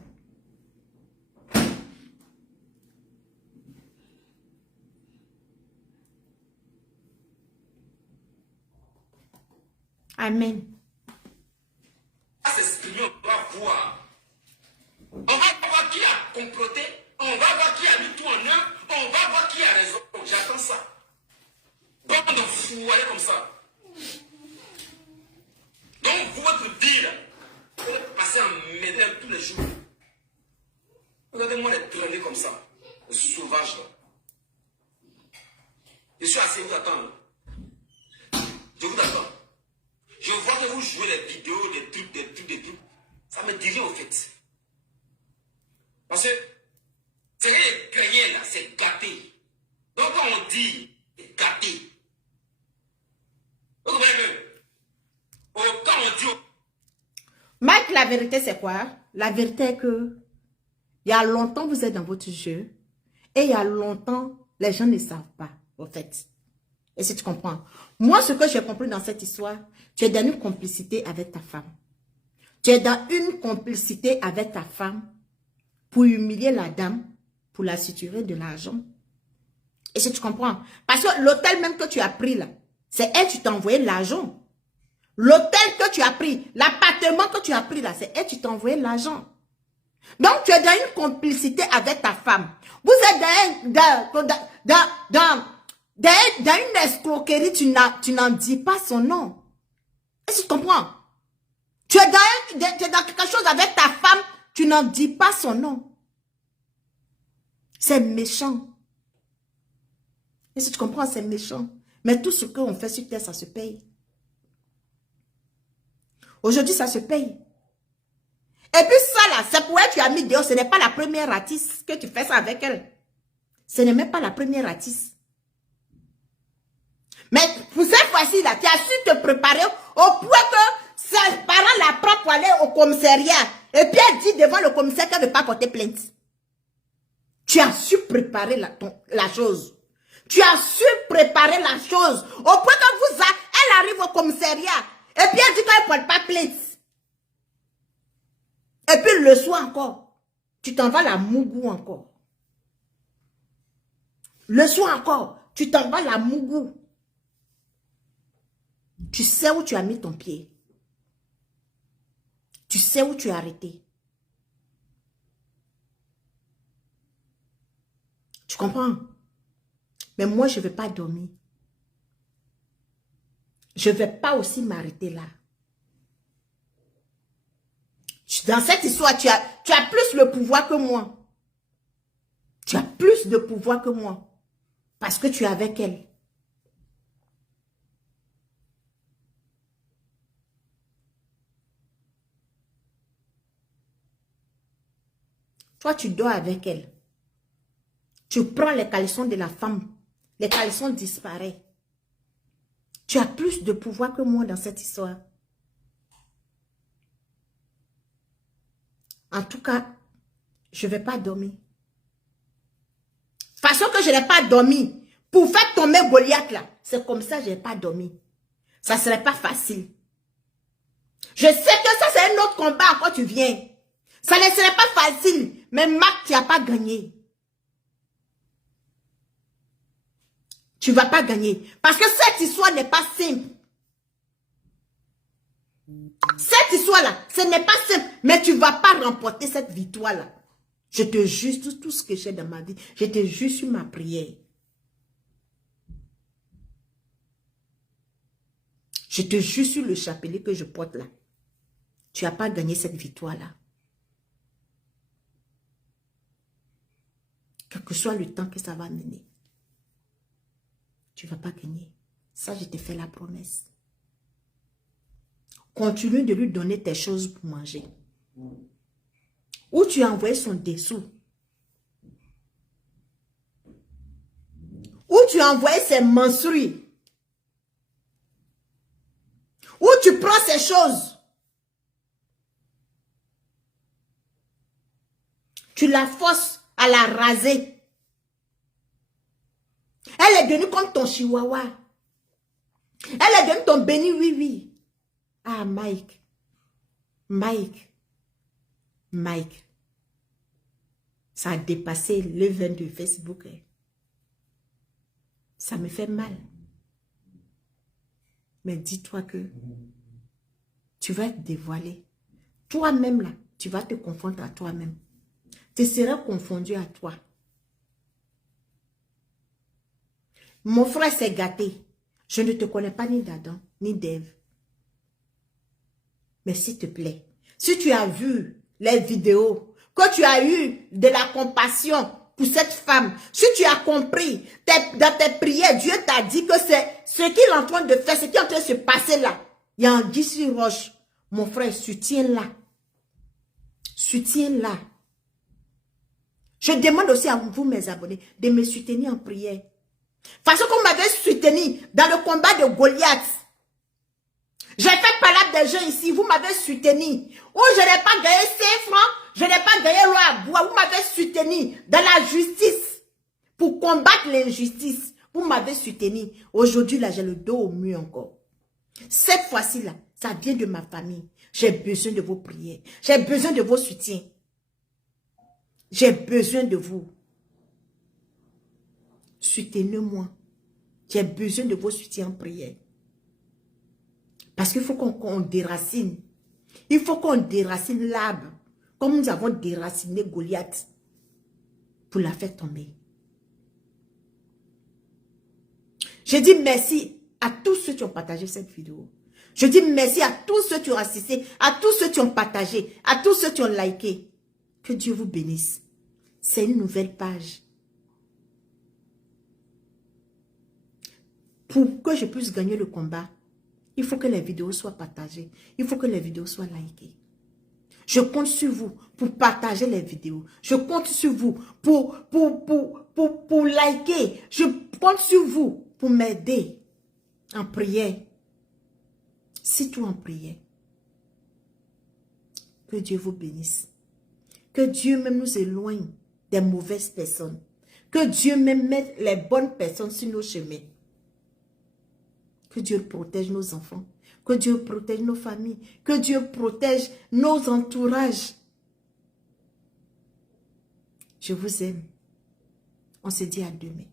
Amen. S'exprimer, on va voir. On va voir qui a comploté. On va voir qui a mis tout en œuvre. On va voir qui a raison. J'attends ça. Bande de fous, allez comme ça. Donc, vous, votre vie, là, vous allez passer en médaille tous les jours. Regardez-moi les traîner comme ça. Les sauvages, là. Je suis assez vous attendre. Je vous attends. Je vois que vous jouez les vidéos, des trucs. Ça me dit rien au fait. Parce que c'est que les gagnants là, c'est gâté. Donc quand on dit gâté, vous comprenez que quand on dit... Mike, la vérité c'est quoi? La vérité est que il y a longtemps vous êtes dans votre jeu et il y a longtemps les gens ne savent pas au fait. Et si tu comprends. Moi, ce que j'ai compris dans cette histoire, tu es dans une complicité avec ta femme. Tu es dans une complicité avec ta femme pour humilier la dame, pour la suturer de l'argent. Et si tu comprends. Parce que l'hôtel même que tu as pris là, c'est elle qui t'a envoyé l'argent. L'hôtel que tu as pris, l'appartement que tu as pris là, c'est elle qui t'a envoyé l'argent. Donc, tu es dans une complicité avec ta femme. Vous êtes dans une escroquerie, tu n'en dis pas son nom. Est-ce que tu comprends? Tu es dans quelque chose avec ta femme, tu n'en dis pas son nom. C'est méchant. Est-ce que tu comprends? C'est méchant. Mais tout ce qu'on fait sur terre, ça se paye. Aujourd'hui, ça se paye. Et puis ça là, c'est pour elle que tu as mis dehors. Ce n'est pas la première ratisse que tu fais ça avec elle. Ce n'est même pas la première ratisse. Mais pour cette fois-ci là, tu as su te préparer au point que ses parents la prennent pour aller au commissariat. Et puis elle dit devant le commissaire qu'elle ne veut pas porter plainte. Tu as su préparer la chose. Tu as su préparer la chose. Au point que elle arrive au commissariat. Et puis elle dit qu'elle ne porte pas plainte. Et puis le soir encore, tu t'en vas la mougou encore. Le soir encore, tu t'en vas la mougou. Tu sais où tu as mis ton pied. Tu sais où tu es arrêté. Tu comprends? Mais moi, je ne vais pas dormir. Je ne vais pas aussi m'arrêter là. Dans cette histoire, tu as plus le pouvoir que moi. Tu as plus de pouvoir que moi. Parce que tu es avec elle. Toi, tu dors avec elle. Tu prends les caleçons de la femme. Les caleçons disparaissent. Tu as plus de pouvoir que moi dans cette histoire. En tout cas, je ne vais pas dormir. Façon que je n'ai pas dormi pour faire tomber Goliath là. C'est comme ça que je n'ai pas dormi. Ça ne serait pas facile. Je sais que ça c'est un autre combat quand tu viens. Ça ne serait pas facile. Mais Marc, tu n'as pas gagné. Tu ne vas pas gagner. Parce que cette histoire n'est pas simple. Cette histoire-là, ce n'est pas simple. Mais tu ne vas pas remporter cette victoire-là. Je te jure tout ce que j'ai dans ma vie. Je te jure sur ma prière. Je te jure sur le chapelet que je porte là. Tu n'as pas gagné cette victoire-là. Quel que soit le temps que ça va mener. Tu ne vas pas gagner. Ça, je te fais la promesse. Continue de lui donner tes choses pour manger. Où tu as envoyé son dessous. Où tu as envoyé ses menstrues. Où tu prends ces choses. Tu la forces à la raser. Elle est devenue comme ton chihuahua. Elle est devenue ton béni oui. Ah, Mike. Ça a dépassé le 20 de Facebook. Ça me fait mal. Mais dis-toi que tu vas être dévoilé. Toi-même là, tu vas te confondre à toi-même. Tu seras confondu à toi. Mon frère s'est gâté. Je ne te connais pas ni d'Adam, ni d'Ève. Mais s'il te plaît, si tu as vu les vidéos, que tu as eu de la compassion pour cette femme, si tu as compris, dans tes prières, Dieu t'a dit que c'est ce qu'il est en train de faire, ce qui est en train de se passer là. Il y a un sur roche. Mon frère, soutiens-la. Soutiens-la. Je demande aussi à vous, mes abonnés, de me soutenir en prière. Parce qu'on m'avait soutenu dans le combat de Goliath. J'ai fait parler des gens ici, vous m'avez soutenu. Oh, je n'ai pas gagné 5 francs, je n'ai pas gagné l'eau à boire. Vous m'avez soutenu dans la justice. Pour combattre l'injustice. Vous m'avez soutenu. Aujourd'hui, là, j'ai le dos au mur encore. Cette fois-ci, là, ça vient de ma famille. J'ai besoin de vos prières. J'ai besoin de vos soutiens. J'ai besoin de vous. Soutenez-moi. J'ai besoin de vos soutiens en prière. Parce qu'il faut qu'on déracine. Il faut qu'on déracine l'arbre. Comme nous avons déraciné Goliath. Pour la faire tomber. Je dis merci à tous ceux qui ont partagé cette vidéo. Je dis merci à tous ceux qui ont assisté. À tous ceux qui ont partagé. À tous ceux qui ont liké. Que Dieu vous bénisse. C'est une nouvelle page. Pour que je puisse gagner le combat, il faut que les vidéos soient partagées. Il faut que les vidéos soient likées. Je compte sur vous pour partager les vidéos. Je compte sur vous pour liker. Je compte sur vous pour m'aider en prière. Surtout en prière. Que Dieu vous bénisse. Que Dieu même nous éloigne des mauvaises personnes. Que Dieu même mette les bonnes personnes sur nos chemins. Que Dieu protège nos enfants. Que Dieu protège nos familles. Que Dieu protège nos entourages. Je vous aime. On se dit à demain.